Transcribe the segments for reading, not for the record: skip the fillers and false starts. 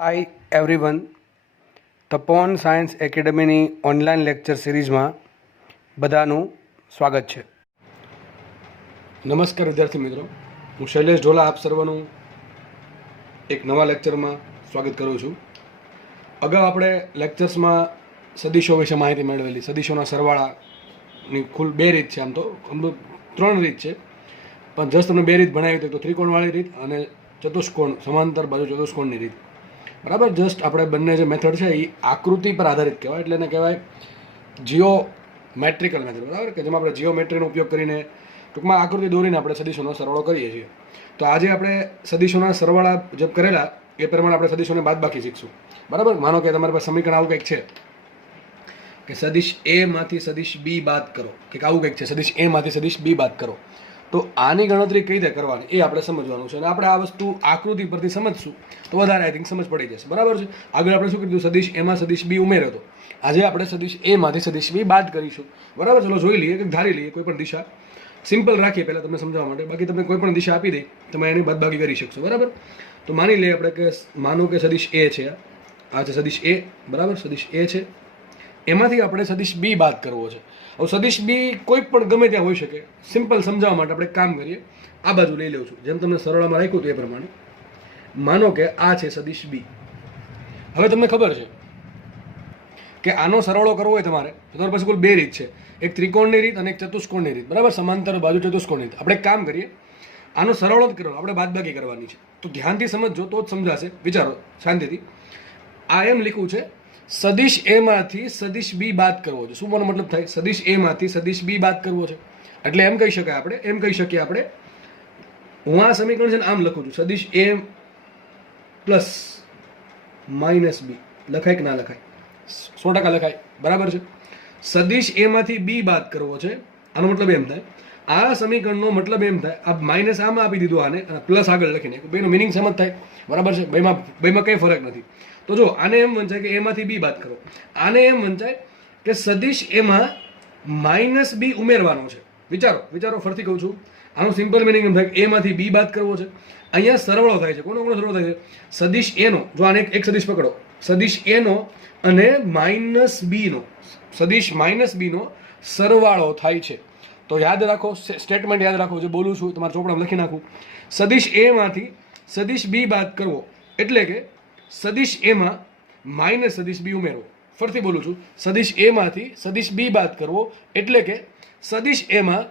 હાય everyone, Tapon science એકેડમીની online lecture સિરીઝમાં બધાનું સ્વાગત છે. નમસ્કાર વિદ્યાર્થી મિત્રો, હું શૈલેષ ઢોલા આપ સર્વનું એક નવા લેક્ચરમાં સ્વાગત કરું છું. અગાઉ આપણે લેક્ચર્સમાં સદીશો વિશે માહિતી મેળવેલી. સદીશોના સરવાળાની કુલ બે રીત છે. આમ તો ત્રણ રીત છે, પણ જસ્ટ તમને બે રીત ભણાવી હતી, તો ત્રિકોણવાળી રીત અને ચતુષ્કોણ સમાંતર બાજુ ચતુષ્કોણની રીત. બરાબર. જસ્ટ આપણે બંને જે મેથડ છે એ આકૃતિ પર આધારિત કહેવાય, એટલે એને કહેવાય જીઓમેટ્રિકલ મેથડ. બરાબર, કે જેમાં આપણે જીઓમેટ્રીનો ઉપયોગ કરીને ટૂંકમાં આકૃતિ દોરીને આપણે સદીશોનો સરવાળો કરીએ છીએ. તો આજે આપણે સદીશોના સરવાળા જે કરેલા એ પ્રમાણે આપણે સદીશોને બાદબાકી શીખશું. બરાબર. માનો કે તમારી પાસે સમીકરણ આવું કંઈક છે કે સદીશ એ માંથી સદીશ બી બાદ કરો, કે આવું કંઈક છે સદીશ એ માંથી સદીશ બી બાદ કરો. તો આની ગણતરી કઈ રીતે કરવાની એ આપણે સમજવાનું છે, અને આપણે આ વસ્તુ આકૃતિ પરથી સમજશું તો વધારે આઈ થિંક સમજ પડી જશે. બરાબર છે. આગળ આપણે શું કીધું, સદીશ એમાં સદીશ બી ઉમેર્યો હતો. આજે આપણે સદીશ એ માંથી સદીશ બી બાદ કરીશું. બરાબર. ચલો જોઈ લઈએ, કે ધારી લઈએ કોઈ પણ દિશા, સિમ્પલ રાખીએ પહેલાં તમને સમજાવવા માટે, બાકી તમને કોઈ પણ દિશા આપી દે તમે એની બાદબાકી કરી શકશો. બરાબર. તો માની લઈએ આપણે કે માનો કે સદીશ એ છે, આ છે સદીશ એ. બરાબર. સદીશ એ છે, એમાંથી આપણે સદીશ બી બાદ કરવો છે. હવે સદીશ બી કોઈ પણ ગમે ત્યાં હોઈ શકે. સિમ્પલ સમજાવવા માટે આપણે કામ કરીએ, આ બાજુ લઈ લઉં છું, જેમ તમને સરળમાં રાખ્યું હતું એ પ્રમાણે. માનો કે આ છે સદીશ બી. હવે તમને ખબર છે કે આનો સરવાળો કરવો હોય તમારે, તો તમારી પાસે કુલ બે રીત છે, એક ત્રિકોણની રીત અને એક ચતુષ્કોણની રીત. બરાબર. સમાંતર બાજુ ચતુષ્કોણની રીત. આપણે એક કામ કરીએ, આનો સરવાળો જ કરવાનો, આપણે બાદબાકી કરવાની છે. તો ધ્યાનથી સમજજો તો જ સમજાશે. વિચારો શાંતિથી. આ એમ લીખવું છે, સદીશ એ માંથી સદીશ બી બાદ કરવો છે. શું મારો મતલબ થાય? સદીશ એ માંથી સદીશ બી બાદ કરવો છે, એટલે એમ કહી શકાય આપણે, હું આ સમીકરણ છે ને આમ લખું છું, સદીશ એ પ્લસ માઇનસ બી. લખાય કે ના લખાય? 100% લખાય. બરાબર છે. સદીશ એ માંથી બી બાદ કરવો છે. આનો મતલબ એમ થાય, આ સમીકરણનો મતલબ એમ થાય, આ માઇનસ આમાં આપી દીધું આને, અને પ્લસ આગળ લખીને, બેનો મિનિંગ સમજ થાય. બરાબર છે. બેમાં કંઈ ફરક નથી. તો જો આને એમ વંચાય કે એમાંથી બી બાદ કરો, આને એમ વંચાય કે સદીશ એમાં માઇનસ બી ઉમેરવાનો છે. વિચારો ફરતી કહું છું. આનું સિમ્પલ મિનિંગ એમ થાય કે એમાંથી બી બાદ કરવો છે. અહીંયા સરવાળો થાય છે. કોનો સરવાળો થાય છે? સદીશ એનો. જો આને એક સદીશ પકડો, સદીશ એનો અને માઇનસ બીનો, સદીશ માઇનસ બીનો સરવાળો થાય છે. તો યાદ રાખો, સ્ટેટમેન્ટ યાદ રાખો, જે બોલું છું તમારા ચોપડામાં લખી નાખું. સદીશ એમાંથી સદીશ બી બાદ કરવો એટલે કે સદીશ એમાં માઇનસ સદીશ બી ઉમેરવો. ફરીથી બોલું છું, સદીશ એમાંથી સદીશ બી બાદ કરવો એટલે કે સદીશ એમાં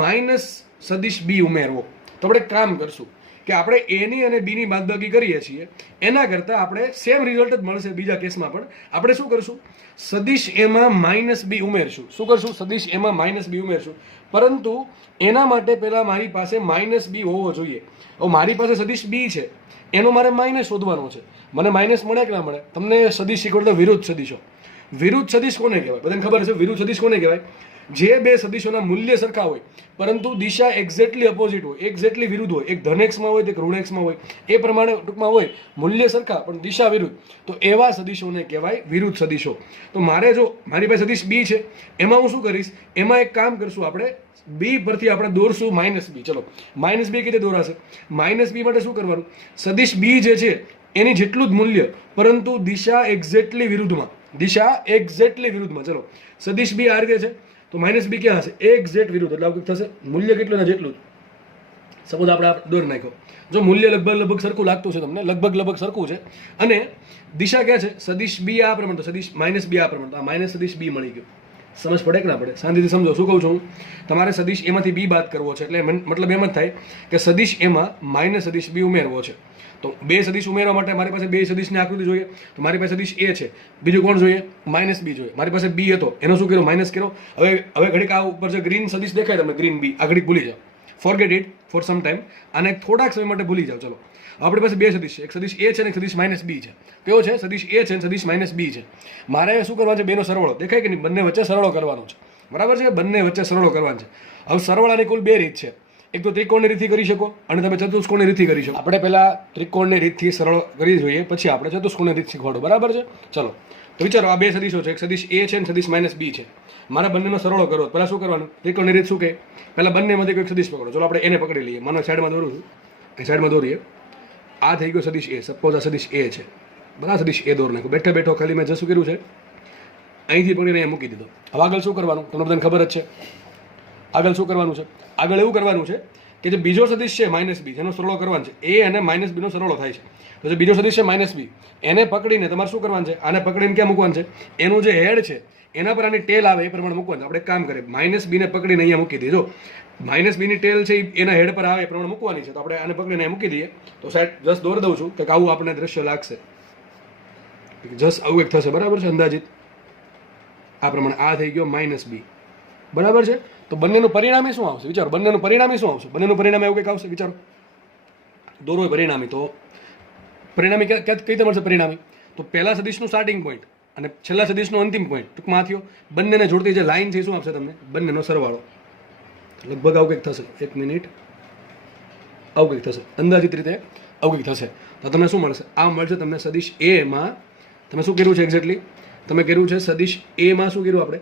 માઇનસ સદીશ બી ઉમેરવો. તો આપણે કામ કરશું કે આપણે એની અને બીની બાદબાકી કરીએ છીએ, એના કરતાં આપણે સેમ રિઝલ્ટ જ મળશે બીજા કેસમાં પણ. આપણે શું કરશું? સદીશ એમાં માઇનસ બી ઉમેરશું. શું કરશું? સદીશ એમાં માઇનસ બી ઉમેરશું. પરંતુ એના માટે પહેલાં મારી પાસે માઇનસ બી હોવો જોઈએ. હવે મારી પાસે સદીશ બી છે, એનો મારે માઇનસ શોધવાનો છે. મને માઇનસ મળે કે ના મળે? તમને સદીશ શીખવાડતા વિરુદ્ધ સદીશો. વિરુદ્ધ સદીશ કોને કહેવાય? બધાને ખબર છે વિરુદ્ધ સદીશ કોને કહેવાય? જે બે સદીશોના મૂલ્ય સરખા હોય પરંતુ દિશા એક્ઝેક્ટલી અપોઝિટ હોય, એક્ઝેક્ટલી વિરુદ્ધ હોય, એક ધન એક્સમાં હોય તો એક ઋણ એક્સમાં હોય, એ પ્રમાણે ટૂંકમાં હોય, મૂલ્ય સરખા પણ દિશા વિરુદ્ધ, તો એવા સદીશોને કહેવાય વિરુદ્ધ સદીશો. તો મારી પાસે સદીશ બી છે, એમાં હું શું કરીશ, એમાં એક કામ કરશું આપણે, બી પરથી આપણે દોરશું માઇનસ બી. ચલો, માઇનસ બી કઈ રીતે દોરાશે? માઇનસ બી માટે શું કરવાનું? સદીશ બી જે છે એની જેટલું જ મૂલ્ય, પરંતુ દિશા એક્ઝેક્ટલી વિરુદ્ધમાં. ચલો, સદીશ બી આ રીતે છે, તો માઇનસ બી ક્યાં હશે? એક્ઝેક્ટ વિરુદ્ધ. એટલે આવું થશે, મૂલ્ય કેટલું ને જેટલું જ. સપોઝ આપણે દોરી નાખ્યો, જો મૂલ્ય લગભગ સરખું લાગતું છે તમને, લગભગ સરખું છે, અને દિશા ક્યાં છે? સદીશ બી આ પ્રમાણે, તો સદીશ માઇનસ બી આ પ્રમાણે, તો આ માઇનસ સદીશ બી મળી ગયો. સમજ પડે કે ના પડે? શાંતિથી સમજો શું કહું છું. તમારે સદીશ એમાંથી બી બાદ કરવો છે, એટલે મતલબ એમ જ થાય કે સદીશ એમાં માઇનસ સદીશ બી ઉમેરવો છે. તો બે સદીશ ઉમેરવા માટે મારી પાસે બે સદીશની આકૃતિ જોઈએ. તો મારી પાસે સદીશ એ છે, બીજું કોણ જોઈએ? માઇનસ બી જોઈએ. મારી પાસે બી હતો, એનો શું કર્યો? માઇનસ કર્યો. હવે ઘડીક આ ઉપર જે ગ્રીન સદીશ દેખાય તમને, ગ્રીન બી, આ ઘડીક ભૂલી જાઓ, forget it for some time. આને થોડાક સમય માટે ભૂલી જાઓ. ચલો, આપણી પાસે બે સદીશ છે, એક સદીશ એ છે અને એક સદીશ માઇનસ બી છે. કયો છે? સદીશ એ છે અને સદીશ માઇનસ બી છે. મારે શું કરવાનું છે? બેનો સરવાળો દેખાય કે નહીં? બંને વચ્ચે સરવાળો કરવાનો છે. બરાબર છે. બંને વચ્ચે સરવાળો કરવાનો છે. હવે સરવાળાની કુલ બે રીત છે. એક તો ત્રિકોણની રીતથી કરી શકો અને તમે ચતુષ્કોણની રીતથી કરી શકો. આપણે પહેલા ત્રિકોણની રીતથી સરળ કરી જોઈએ, પછી આપણે ચતુષ્કોણની રીત શીખવાડો. બરાબર છે. ચલો, તો વિચારો, આ બે સદીશો છે, એક સદીશ એ છે અને સદીશ માઇનસ બી છે. મારા બંનેનો સરવાળો કરો. પહેલાં શું કરવાનું? ત્રિકોણની રીત શું કહે? પહેલાં બંનેમાંથી કોઈ સદીશ પકડો. ચલો, આપણે એને પકડી લઈએ. મને સાઈડમાં દોરું છું, એ સાઈડમાં દોરીએ. આ થઈ ગયો સદીશ એ. સપોઝ આ સદીશ એ છે. બરાબર, સદીશ એ દોર નાખ્યો. બેઠે બેઠો ખાલી મેં શું કર્યું છે, અહીંથી પકડીને અહીંયા મૂકી દીધો. હવે આગળ શું કરવાનું તમને બધાને ખબર જ છે. આગળ શું કરવાનું છે, આગળ એવું કરવાનું છે કે જે બીજો સદીશ છે માઇનસ બી, જેનો સરવાળો કરવાનો છે, એ અને માઇનસ બીનો સરવાળો થાય છે. તો જે બીજો સદીશ છે માઇનસ બી, એને પકડીને તમારે શું કરવાનું છે, આને પકડીને ક્યાં મૂકવાનું છે, એનું જે હેડ છે એના પર આની ટેલ આવે એ પ્રમાણે મૂકવાનું. આપણે એક કામ કરીએ, માઇનસ બીને પકડીને અહીંયા મૂકી દઈએ. જો માઇનસ બીની ટેલ છે એના હેડ પર આવે એ પ્રમાણે મૂકવાની છે. તો આપણે આને પકડીને અહીંયા મૂકી દઈએ. તો સાઈડ જસ્ટ દોરી દઉં છું કે આવું આપણને દ્રશ્ય લાગશે, જસ્ટ આવું એક થશે. બરાબર છે, અંદાજિત આ પ્રમાણે આ થઈ ગયો માઇનસ બી. બરાબર છે. તો બંનેનું પરિણામી શું આવશે વિચારો, બંનેનું પરિણામી શું આવશે, બંનેનું પરિણામ એવું કંઈક આવશે વિચારો. દોરો પરિણામી. તો પરિણામી કઈ રીતે મળશે પરિણામી, તો પહેલા સદીશનું સ્ટાર્ટિંગ પોઈન્ટ અને છેલ્લા સદીશનો અંતિમ પોઈન્ટ ટૂંકમાં આ થયો. બંનેને જોડતી જે લાઈન છે શું આપશે તમને, બંનેનો સરવાળો. લગભગ આવું કંઈક થશે, 1 મિનિટ, આવું કંઈક થશે, અંદાજિત રીતે આવું કંઈક થશે. તો તમને શું મળશે, આ મળશે તમને સદીશ એમાં. તમે શું કર્યું છે એક્ઝેક્ટલી, તમે કર્યું છે સદીશ એમાં શું કર્યું આપણે,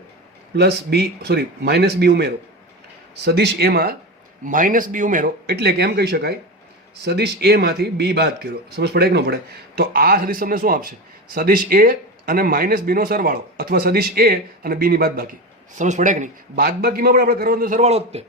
પ્લસ બી, સોરી માઇનસ બી ઉમેરો. સદીશ એમાં માઇનસ બી ઉમેરો એટલે કે એમ કહી શકાય સદીશ એમાંથી બી બાદ કર્યો. સમજ પડે કે ન પડે? તો આ સદીશ તમને શું આપશે, સદીશ એ અને માઇનસ બીનો સરવાળો, અથવા સદીશ એ અને બીની બાદબાકી. સમજ પડે કે નહીં? બાદબાકીમાં પણ આપણે કરવાનો સરવાળો જ તે,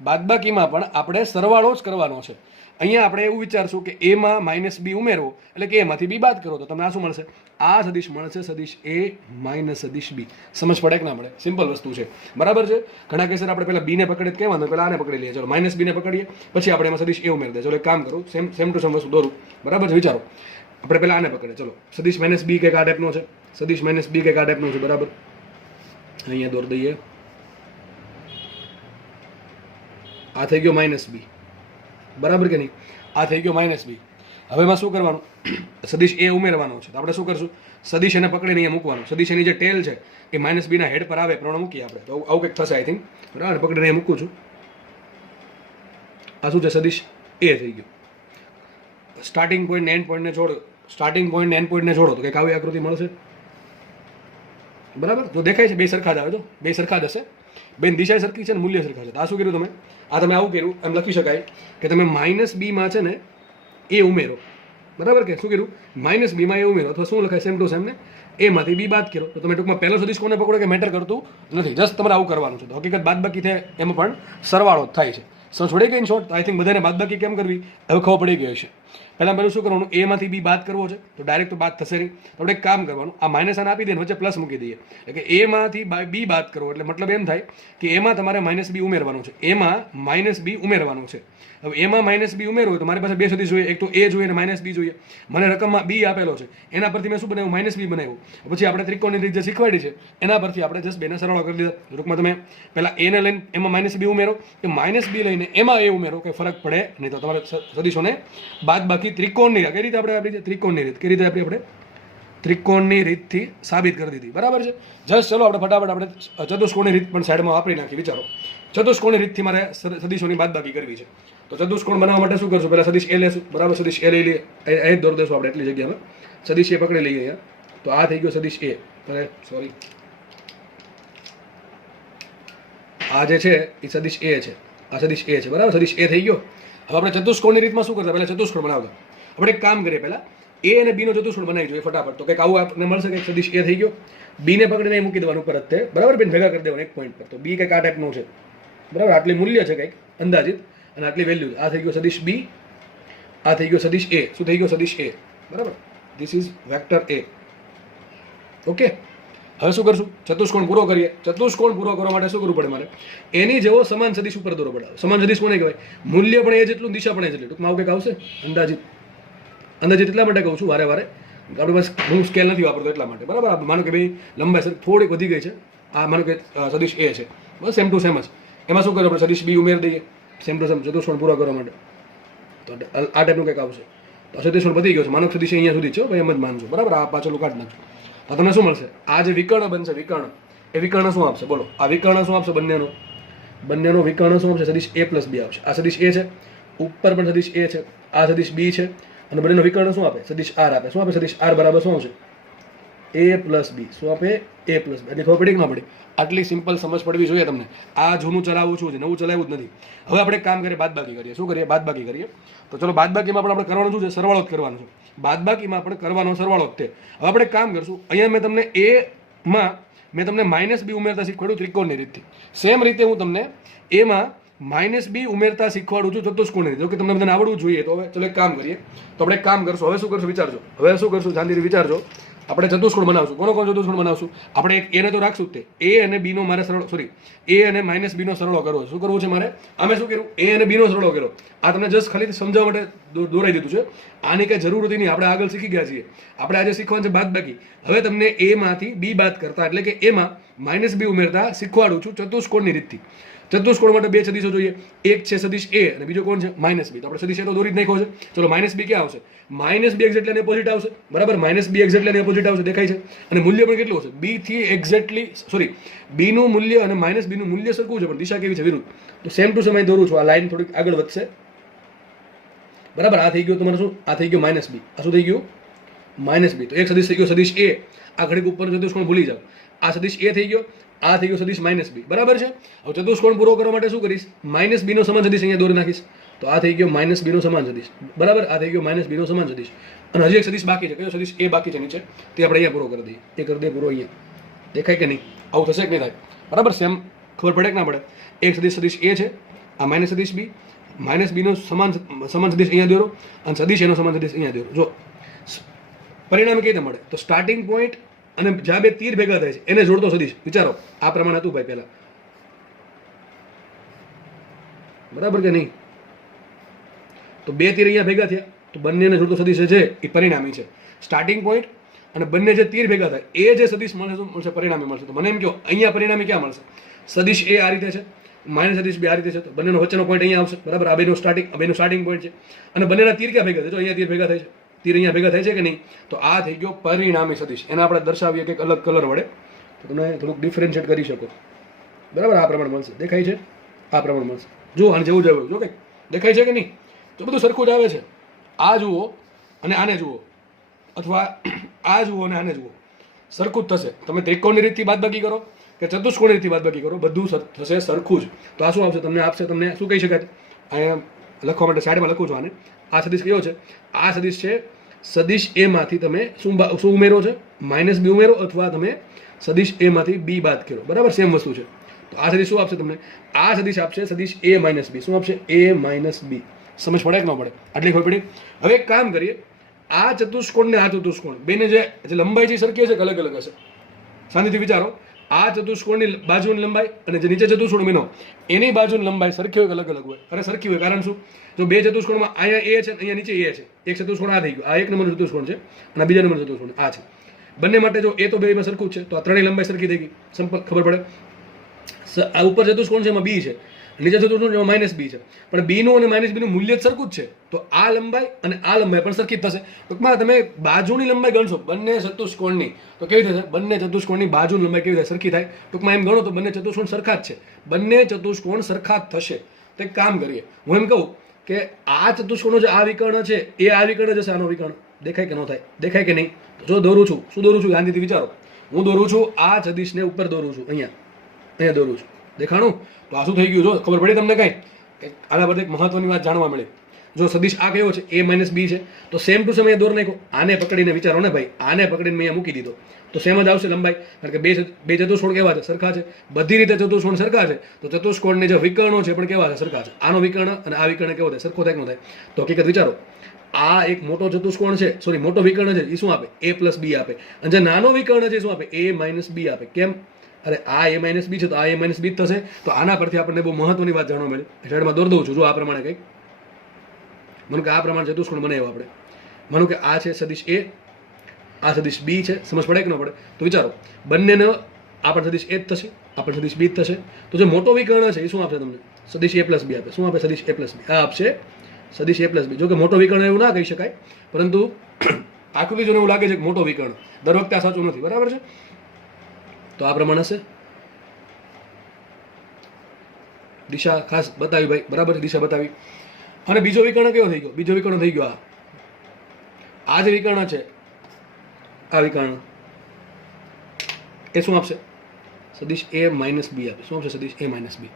બાદબાકીમાં પણ આપણે સરવાળો જ કરવાનો છે. અહીંયા આપણે એવું વિચારશું કે એમાં માઇનસ બી ઉમેરવો એટલે કે એમાંથી બી બાદ કરો. તો તમને આ શું મળશે, આ સદીશ મળશે, સદીશ એ માઇનસ સદીશ બી. સમજ પડે કે ના પડે? સિમ્પલ વસ્તુ છે. બરાબર છે. ઘણા કેસર આપણે પહેલા બીને પકડીએ તો કહેવાનું, પહેલા આને પકડી લઈએ. ચલો માઇનસ બીને પકડીએ, પછી આપણે એમાં સદીશ એ ઉમેરી દે. ચલો એક કામ કરું, સેમ ટુ સેમ વસ્તુ દોરું. બરાબર છે. વિચારો, આપણે પહેલા આને પકડે. ચલો સદીશ માઇનસ બી કંઈક આ ટાઈપનો છે, સદીશ માઇનસ બી કંઈક આ ટાઈપનો છે. બરાબર, અહીંયા દોર દઈએ. આ થઈ ગયો માઇનસ બી. બરાબર કે નહીં? આ થઈ ગયો માઇનસ બી. હવે એમાં શું કરવાનું, સદીશ એ ઉમેરવાનો છે. તો આપણે શું કરશું, સદીશ એને પકડીને અહીંયા મૂકવાનું. સદીશ એની જે ટેલ છે એ માઇનસ બીના હેડ પર આવે પ્રમાણે મૂકીએ આપણે. તો આવું કંઈક થશે આઈ થિંક. બરાબર, પકડીને અહીંયા મૂકું છું. આ શું છે, સદીશ એ થઈ ગયો. સ્ટાર્ટિંગ પોઈન્ટ ને એન્ડ પોઈન્ટને જોડો, સ્ટાર્ટિંગ પોઈન્ટ ને એન્ડ પોઈન્ટને જોડો તો કંઈક આવી આકૃતિ મળશે. બરાબર, તો દેખાય છે બે સરખા જ આવે, તો બે સરખા જ હશે. બેન દિશા સરખી છે ને મૂલ્ય સરખા છે. તો આ શું કર્યું તમે, આ તમે આવું કર્યું, એમ લખી શકાય કે તમે માઇનસ બીમાં છે ને એ ઉમેરો. બરાબર કે શું કર્યું, માઇનસ બીમાં એ ઉમેરો, અથવા શું લખાય સેમ ટુ સેમ ને એમાંથી બી બાદ કરો. તો તમે ટૂંકમાં પહેલો સદીશ કોને પકડો કે મેટર કરતું નથી, જસ્ટ તમારે આવું કરવાનું છે. તો હકીકત બાદબાકી થાય એમાં પણ સરવાળો જ થાય છે. સમજ પડી ગઈ? ઇન શોર્ટ આઈ થિંક બધાને બાદબાકી કેમ કરવી હવે ખબર પડી ગઈ હશે. પહેલાં શું કરવાનું, એમાંથી બી બાદ કરવો છે તો ડાયરેક્ટ તો બાદ થશે નહીં. તો આપણે એક કામ કરવાનું, આ માઇનસ આને આપી દઈએ, વચ્ચે પ્લસ મૂકી દઈએ. એટલે કે એમાંથી બી બાદ કરવો એટલે મતલબ એમ થાય કે એમાં તમારે માઇનસ બી ઉમેરવાનું છે, એમાં માઇનસ બી ઉમેરવાનું છે. હવે એમાં માઇનસ બી ઉમેરવું હોય તો મારી પાસે બે સદીશ જોઈએ, એક તો એ જોઈએ અને માઇનસ બી જોઈએ. મને રકમમાં બી આપેલો છે, એના પરથી મેં શું બનાવ્યું, માઇનસ બી બનાવ્યું. પછી આપણે ત્રિકોણની રીત જે શીખવાડી છે એના પરથી આપણે જસ્ટ બેને સરવાળો કરી દીધા. ટૂંકમાં તમે પહેલાં એને લઈને એમાં માઇનસ બી ઉમેરો, કે માઇનસ બી લઈને એમાં એ ઉમેરો, કંઈ ફરક પડે નહીં. તો તમારે સદીશોને બાદ બાકી ત્રિકોણની કઈ રીતે આપણે આપણી ત્રિકોણની રીત કઈ રીતે આપણે ત્રિકોણની રીતથી સાબિત કરી દીધી. બરાબર છે. જસ્ટ ચલો આપણે ફટાફટ આપણે ચતુષ્કોણની રીત પણ સાઈડમાં વાપરી નાખી. વિચારો, ચતુષ્કોણની રીતથી મારે સદીશોની બાદબાકી કરવી છે. તો ચતુષ્કોણ બનાવવા માટે શું કરશું, પહેલા સદીશ એ લેશું. બરાબર, સદીશ એ લઈ લઈએ, અહીં દોર દેશું આપણે એટલી જગ્યામાં. સદીશ એ પકડી લઈએ અહીંયા. તો આ થઈ ગયો સદીશ એ. સોરી, આ જે છે એ સદીશ એ છે, આ સદીશ એ છે. બરાબર, સદીશ એ થઈ ગયો. હવે આપણે ચતુષ્કોણની રીતમાં શું કરતા, પહેલા ચતુષ્કોણ બનાવતા. આપણે એક કામ કરીએ, પહેલા એ અને બીનો ચતુષ્કોણ બનાવી જોઈએ ફટાફટ. તો કંઈક આવું આપણને મળશે કે સદીશ એ થઈ ગયો. બીને પકડીને મૂકી દેવાનું ઉપર જ તે. બરાબર, બેન ભેગા કરી દેવાનું એક પોઈન્ટ પર. તો બી કંઈક આ ટાઈપનું છે. બરાબર, આટલી મૂલ્ય છે કંઈક અંદાજિત, અને આટલી વેલ્યુ. આ થઈ ગયો સદીશ બી, આ થઈ ગયો સદીશ એ. શું થઈ ગયો, સદીશ એ. બરાબર, this is vector A. Okay, હવે શું કરશું, ચતુષ્કોણ પૂરો કરીએ. ચતુષ્કોણ પૂરો કરવા માટે શું કરવું પડે મારે, એની જેવો સમાન સદીશ ઉપર દોરો પડે. સમાન સદીશ કોને કહેવાય, મૂલ્ય પણ એ જેટલું, દિશા પણ એ જેટલી. ટૂંકમાં આવું કંઈક આવશે અંદાજિત. અંદાજિત એટલા માટે કહું છું વારે વારે, આપણે બસ હું સ્કેલ નથી વાપરતો એટલા માટે. બરાબર, માનો કે ભાઈ લંબાઈ થોડીક વધી ગઈ છે, આ માનો કે સદીશ એ છે, બસ સેમ ટુ સેમ જ. એમાં શું કરીએ આપણે, સદીશ બી ઉમેરી દઈએ સેમ ટુ સેમ ચતુષ્કોણ પૂરા કરવા માટે. તો આ ટાઈપનું કંઈક આવશે. તો સદીશકોણ વધી ગયો છે, માનો સદીશ અહીંયા સુધી છે ભાઈ, એમ જ માનજો. બરાબર, આ પાછળ કાઢ નાખજો. તો તમને શું મળશે, આ જે વિકર્ણ બનશે, વિકર્ણ, એ વિકર્ણ શું આપશે બોલો, આ વિકર્ણ શું આપશે, બંનેનો વિકર્ણ શું આપશે, સદીશ એ પ્લસ બી આપશે. આ સદીશ એ છે, ઉપર પણ સદીશ એ છે, આ સદીશ બી છે, અને બંનેનો વિકર્ણ શું આપે, સદીશ આર આપે. શું આપે, સદીશ આર બરાબર શું આવશે, એ પ્લસ બી શું આપે એ પ્લસ બી. એટલે ખબર પડી કે ના પડી? આટલી સિમ્પલ સમજ પડવી જોઈએ તમને. આ જૂનું ચલાવું છું, નવું ચલાવ્યું જ નથી. હવે આપણે એક કામ કરીએ, બાદબાકી કરીએ. શું કરીએ? બાદબાકી કરીએ. તો ચલો બાદબાકીમાં પણ આપણે કરવાનું શું છે? સરવાળો જ કરવાનો છે. બાદબાકીમાં આપણે કરવાનો સરવાળો જ છે. હવે આપણે એક કામ કરશું, અહીંયા મેં તમને એમાં મેં તમને માઇનસ બી ઉમેરતા શીખવાડ્યું ત્રિકોણની રીતથી. સેમ રીતે હું તમને એમાં માઇનસ બી ઉમેરતા શીખવાડું છું ચતુષ્કોણની રીતે. જો કે તમને બધાને આવડવું જોઈએ. તો હવે ચલો એક કામ કરીએ. તો આપણે એક કામ કરશું. હવે શું કરશું વિચારજો. હવે શું કરશું શાંતિથી વિચારજો. આપણે ચતુષ્કોણ બનાવશું. કોનો કોણ ચતુષ્કોણ બનાવશું? આપણે એક એને તો રાખશું જ તે. એ અને બી નો મારે સરળ સોરી એ અને માઇનસ બી નો સરળો કરવો છે. શું કરવું છે મારે? અમે શું કર્યું? એ અને બી નો સરળો કર્યો. આ તમને જસ્ટ ખાલી સમજાવવા માટે દોરાઈ દીધું છે. આની કઈ જરૂર હતી નહીં. આપણે આગળ શીખી ગયા છીએ. આપણે આજે શીખવાનું છે બાદબાકી. હવે તમને એ માંથી બી બાદ કરતા એટલે કે એમાં માઇનસ બી ઉમેરતા શીખવાડું છું ચતુષ્કોણની રીતથી. ચતુષ્કોણ માટે બે સદીશો જોઈએ. એક છે સદીશ એ અને બીજો કોણ છે? માઇનસ બી. તો આપણે સદીશ એ તો દોરી જ નાખ્યો છે. ચલો માઇનસ બી ક્યાં આવશે? માઇનસ બી એક્ઝેક્ટલી અને ઓપોઝિટ આવશે. બરાબર, માઇનસ બી એક્ઝેક્ટલી અને ઓપોઝિટ આવશે. દેખાય છે? અને મૂલ્ય પણ કેટલું હશે? બી થી એક્ઝેક્ટલી સોરી બી નું મૂલ્ય અને માઇનસ બી નું મૂલ્ય સરખું છે, પણ દિશા કેવી છે? વિરુદ્ધ. તો સેમ ટુ સેમ અહીં દોરું છું. આ લાઈન થોડીક આગળ વધશે. બરાબર, આ થઈ ગયું તમારે શું? આ થઈ ગયું માઇનસ બી. આ શું થઈ ગયું? માઇનસ બી. તો એક સદીશ થઈ ગયો સદીશ એ. આ ઘડીક ઉપર ચતુષ્કોણ ભૂલી જાવ. આ સદીશ એ થઈ ગયો. આ થઈ ગયું સદીશ માઇનસ બી. બરાબર છે? હવે ચતુષ્કોણ પૂરો કરવા માટે શું કરીશ? માઇનસ બી નો સમાન સદીશ અહીંયા દોરી નાખીશ. તો આ થઈ ગયો માઇનસ બી નો સમાન સદીશ. બરાબર, આ થઈ ગયો માઇનસ બી નો સમાન સદીશ. અને હજી એક સદીશ બાકી છે. કયો સદીશ? એ બાકી છે નીચે. તે આપણે અહીંયા પૂરો કરી દઈએ. એ કરી દઈએ પૂરો અહીંયા. દેખાય કે નહીં? આવું થશે કે નહીં થાય? બરાબર, સેમ ખબર પડે કે ના પડે? એક સદીશ એ છે. આ માઇનસ સદીશ બી. માઇનસ બી નો સમાન સદીશ અહીંયા દોરો અને સદીશ એનો સમાન સદીશ અહીંયા દોરો. જો પરિણામ કેવી રીતે મળે? તો સ્ટાર્ટિંગ પોઈન્ટ અને જ્યાં બે તીર ભેગા થાય છે એને જોડતો સદીશ. વિચારો, આ પ્રમાણે હતું ભાઈ પહેલા. બરાબર કે નહીં? તો બે તીર અહીંયા ભેગા થયા તો બંનેને જોડતો સદીશ છે એ પરિણામી છે. સ્ટાર્ટિંગ પોઈન્ટ અને બંને જે તીર ભેગા થાય એ જે સદીશ મળે શું મળશે? પરિણામી મળશે. તો મને એમ કહો અહીંયા પરિણામી ક્યાં મળશે? સદીશ એ આ રીતે છે, માઇનસ સદીશ બે આ રીતે છે. તો બંનેનો વચ્ચેનો પોઈન્ટ અહીંયા આવશે. બરાબર, આ બેનો સ્ટાર્ટિંગ પોઈન્ટ છે. અને બંનેના તીર ક્યાં ભેગા થાય? જો અહીંયા તીર ભેગા થાય છે. તીર અહીંયા ભેગા થાય છે કે નહીં? તો આ થઈ ગયો પરિણામી સદીશ. એને આપણે દર્શાવીએ કંઈક અલગ કલર વડે તો તમે થોડુંક ડિફરન્શિએટ કરી શકો. બરાબર, આ પ્રમાણે મળશે. દેખાય છે? આ પ્રમાણે મળશે. જો આને જેવું જ આવ્યું. જો કંઈક દેખાય છે કે નહીં? તો બધું સરખું જ આવે છે. આ જુઓ અને આને જુઓ, અથવા આ જુઓ અને આને જુઓ, સરખું જ થશે. તમે ત્રિકોણની રીતથી બાદબાકી કરો કે ચતુષ્કોણની રીતથી બાદબાકી કરો, બધું થશે સરખું જ. તો આ શું આવશે? તમને આપશે, તમને શું કહી શકાય? અહીંયા લખવા માટે સાઈડમાં લખું છું આને. આ સદીશ કયો છે? આ સદીશ છે સદીશ એ માંથી તમે શું ઉમેરો છે? માઇનસ બી ઉમેરો, અથવા તમે સદીશ એ માંથી બી બાદ કરો. બરાબર, સેમ વસ્તુ છે. તો આ સદીશ શું આપશે તમને? આ સદીશ આપશે સદીશ એ માઇનસ બી. શું આપશે? એ માઇનસ બી. સમજ પડે કે ન પડે? આટલી ખબર પડી? હવે એક કામ કરીએ. આ ચતુષ્કોણ ને આ ચતુષ્કોણ બેને જે લંબાઈ છે સરખી હશે કે અલગ અલગ હશે? શાંતિથી વિચારો. આ ચતુષ્કોણની બાજુની લંબાઈ અને જે નીચે ચતુષ્કોણ બનો એની બાજુની લંબાઈ સરખી હોય કે અલગ અલગ હોય? અરે સરખી હોય. કારણ શું? જો બે ચતુષ્કોણમાં અહીંયા એ છે, અહીંયા નીચે એ છે. એક ચતુષ્કોણ આ થઈ ગયું. આ એક નંબરનું ચતુષ્કોણ છે અને બીજા નંબરનું ચતુષ્કોણ આ છે. બંને માટે જો એ તો બેમાં સરખું જ છે, તો આ ત્રણેય લંબાઈ સરખી થઈ ગઈ. સંપર્ક ખબર પડે? આ ઉપર ચતુષ્કોણ છે એમાં બી છે, નીચે ચતુષ્કોણ એમાં માઇનસ બી છે, પણ બી નું અને માઇનસ બી નું મૂલ્ય સરખું જ છે. તો આ લંબાઈ અને આ લંબાઈ પણ સરખી જ થશે. ટૂંકમાં તમે બાજુની લંબાઈ ગણશો બંને ચતુષ્કોણની તો કેવી થશે? બંને ચતુષ્કોણની બાજુની લંબાઈ કેવી થાય? સરખી થાય. ટૂંકમાં એમ ગણો તો બંને ચતુષ્કોણ સરખા જ છે. બંને ચતુષ્કોણ સરખા જ થશે. તો એક કામ કરીએ, હું એમ કહું કે આ ચતુષ્કોણનો જે આ વિકર્ણ છે એ આ વિકર્ણ જશે આનો વિકર્ણ. દેખાય કે ન થાય? દેખાય કે નહીં? જો દોરું છું, શું દોરું છું? શાંતિથી વિચારો. હું દોરું છું આ સદીશને ઉપર દોરું છું, અહીંયા દોરું છું. દેખાણું? તો આ શું થઈ ગયું? જો ખબર પડી તમને કાંઈ? આના પર એક મહત્વની વાત જાણવા મળી. જો સદીશ આ કયો છે? એ માઇનસ બી છે. તો સેમ ટુ સેમ અહીંયા દોર નાખો. આને પકડીને વિચારો ને ભાઈ, આને પકડીને મેં અહીંયા મૂકી દીધો તો સેમ જ આવશે લંબાઈ. કારણ કે બે ચતુષ્કોણ કેવા છે? સરખા છે. બધી રીતે ચતુષ્કોણ સરખા છે. તો ચતુષ્કોણની જે વિકર્ણો છે પણ કેવા છે? સરખા છે. આનો વિકર્ણ અને આ વિકર્ણ કેવો થાય? સરખો થાય કે ન થાય? તો હકીકત વિચારો. આ એક મોટો ચતુષ્કોણ છે, સોરી મોટો વિકર્ણ છે, એ શું આપે? એ પ્લસ બી આપે. અને જે નાનો વિકર્ણ છે શું આપે? એ માઇનસ બી આપે. કેમ? અરે આ એ માઇનસ બી છે તો આ એ માઇનસ બી જ થશે. તો આના પરથી આપણને બહુ મહત્વની વાત જાણવા મળી. સાઈડમાં દોર દઉં છું. જો આ પ્રમાણે કંઈક માનો કે આ પ્રમાણે ચતુષ્કોણ બનાવ્યો આપણે. માનો કે આ છે સદીશ એ, આ સદીશ બી છે. સમજ પડે કે ન પડે? તો વિચારો, બંનેનો આ પણ સદીશ એ જ થશે, આ પણ સદીશ બી જ થશે. તો જે મોટો વિકર્ણ છે એ શું આપશે તમને? સદીશ એ પ્લસ બી આપે. શું આપે? સદીશ એ પ્લસ બી. આ આપશે સદીશ એ પ્લસ બી. જો કે મોટો વિકર્ણ એવું ના કહી શકાય, પરંતુ આકૃતિ જોઈને એવું લાગે છે કે મોટો વિકર્ણ. દર વખતે આ સાચું નથી. બરાબર છે? તો આ પ્રમાણે હશે. દિશા ખાસ બતાવી ભાઈ. બરાબર છે? દિશા બતાવી. અને બીજો વિકર્ણ કયો થઈ ગયો? બીજો વિકર્ણ થઈ ગયો આ જે વિકર્ણ છે, આ વિકર્ણ એ શું આપશે? સદિશ a માઇનસ બી આપે. શું આપશે? સદિશ a માઇનસ બી.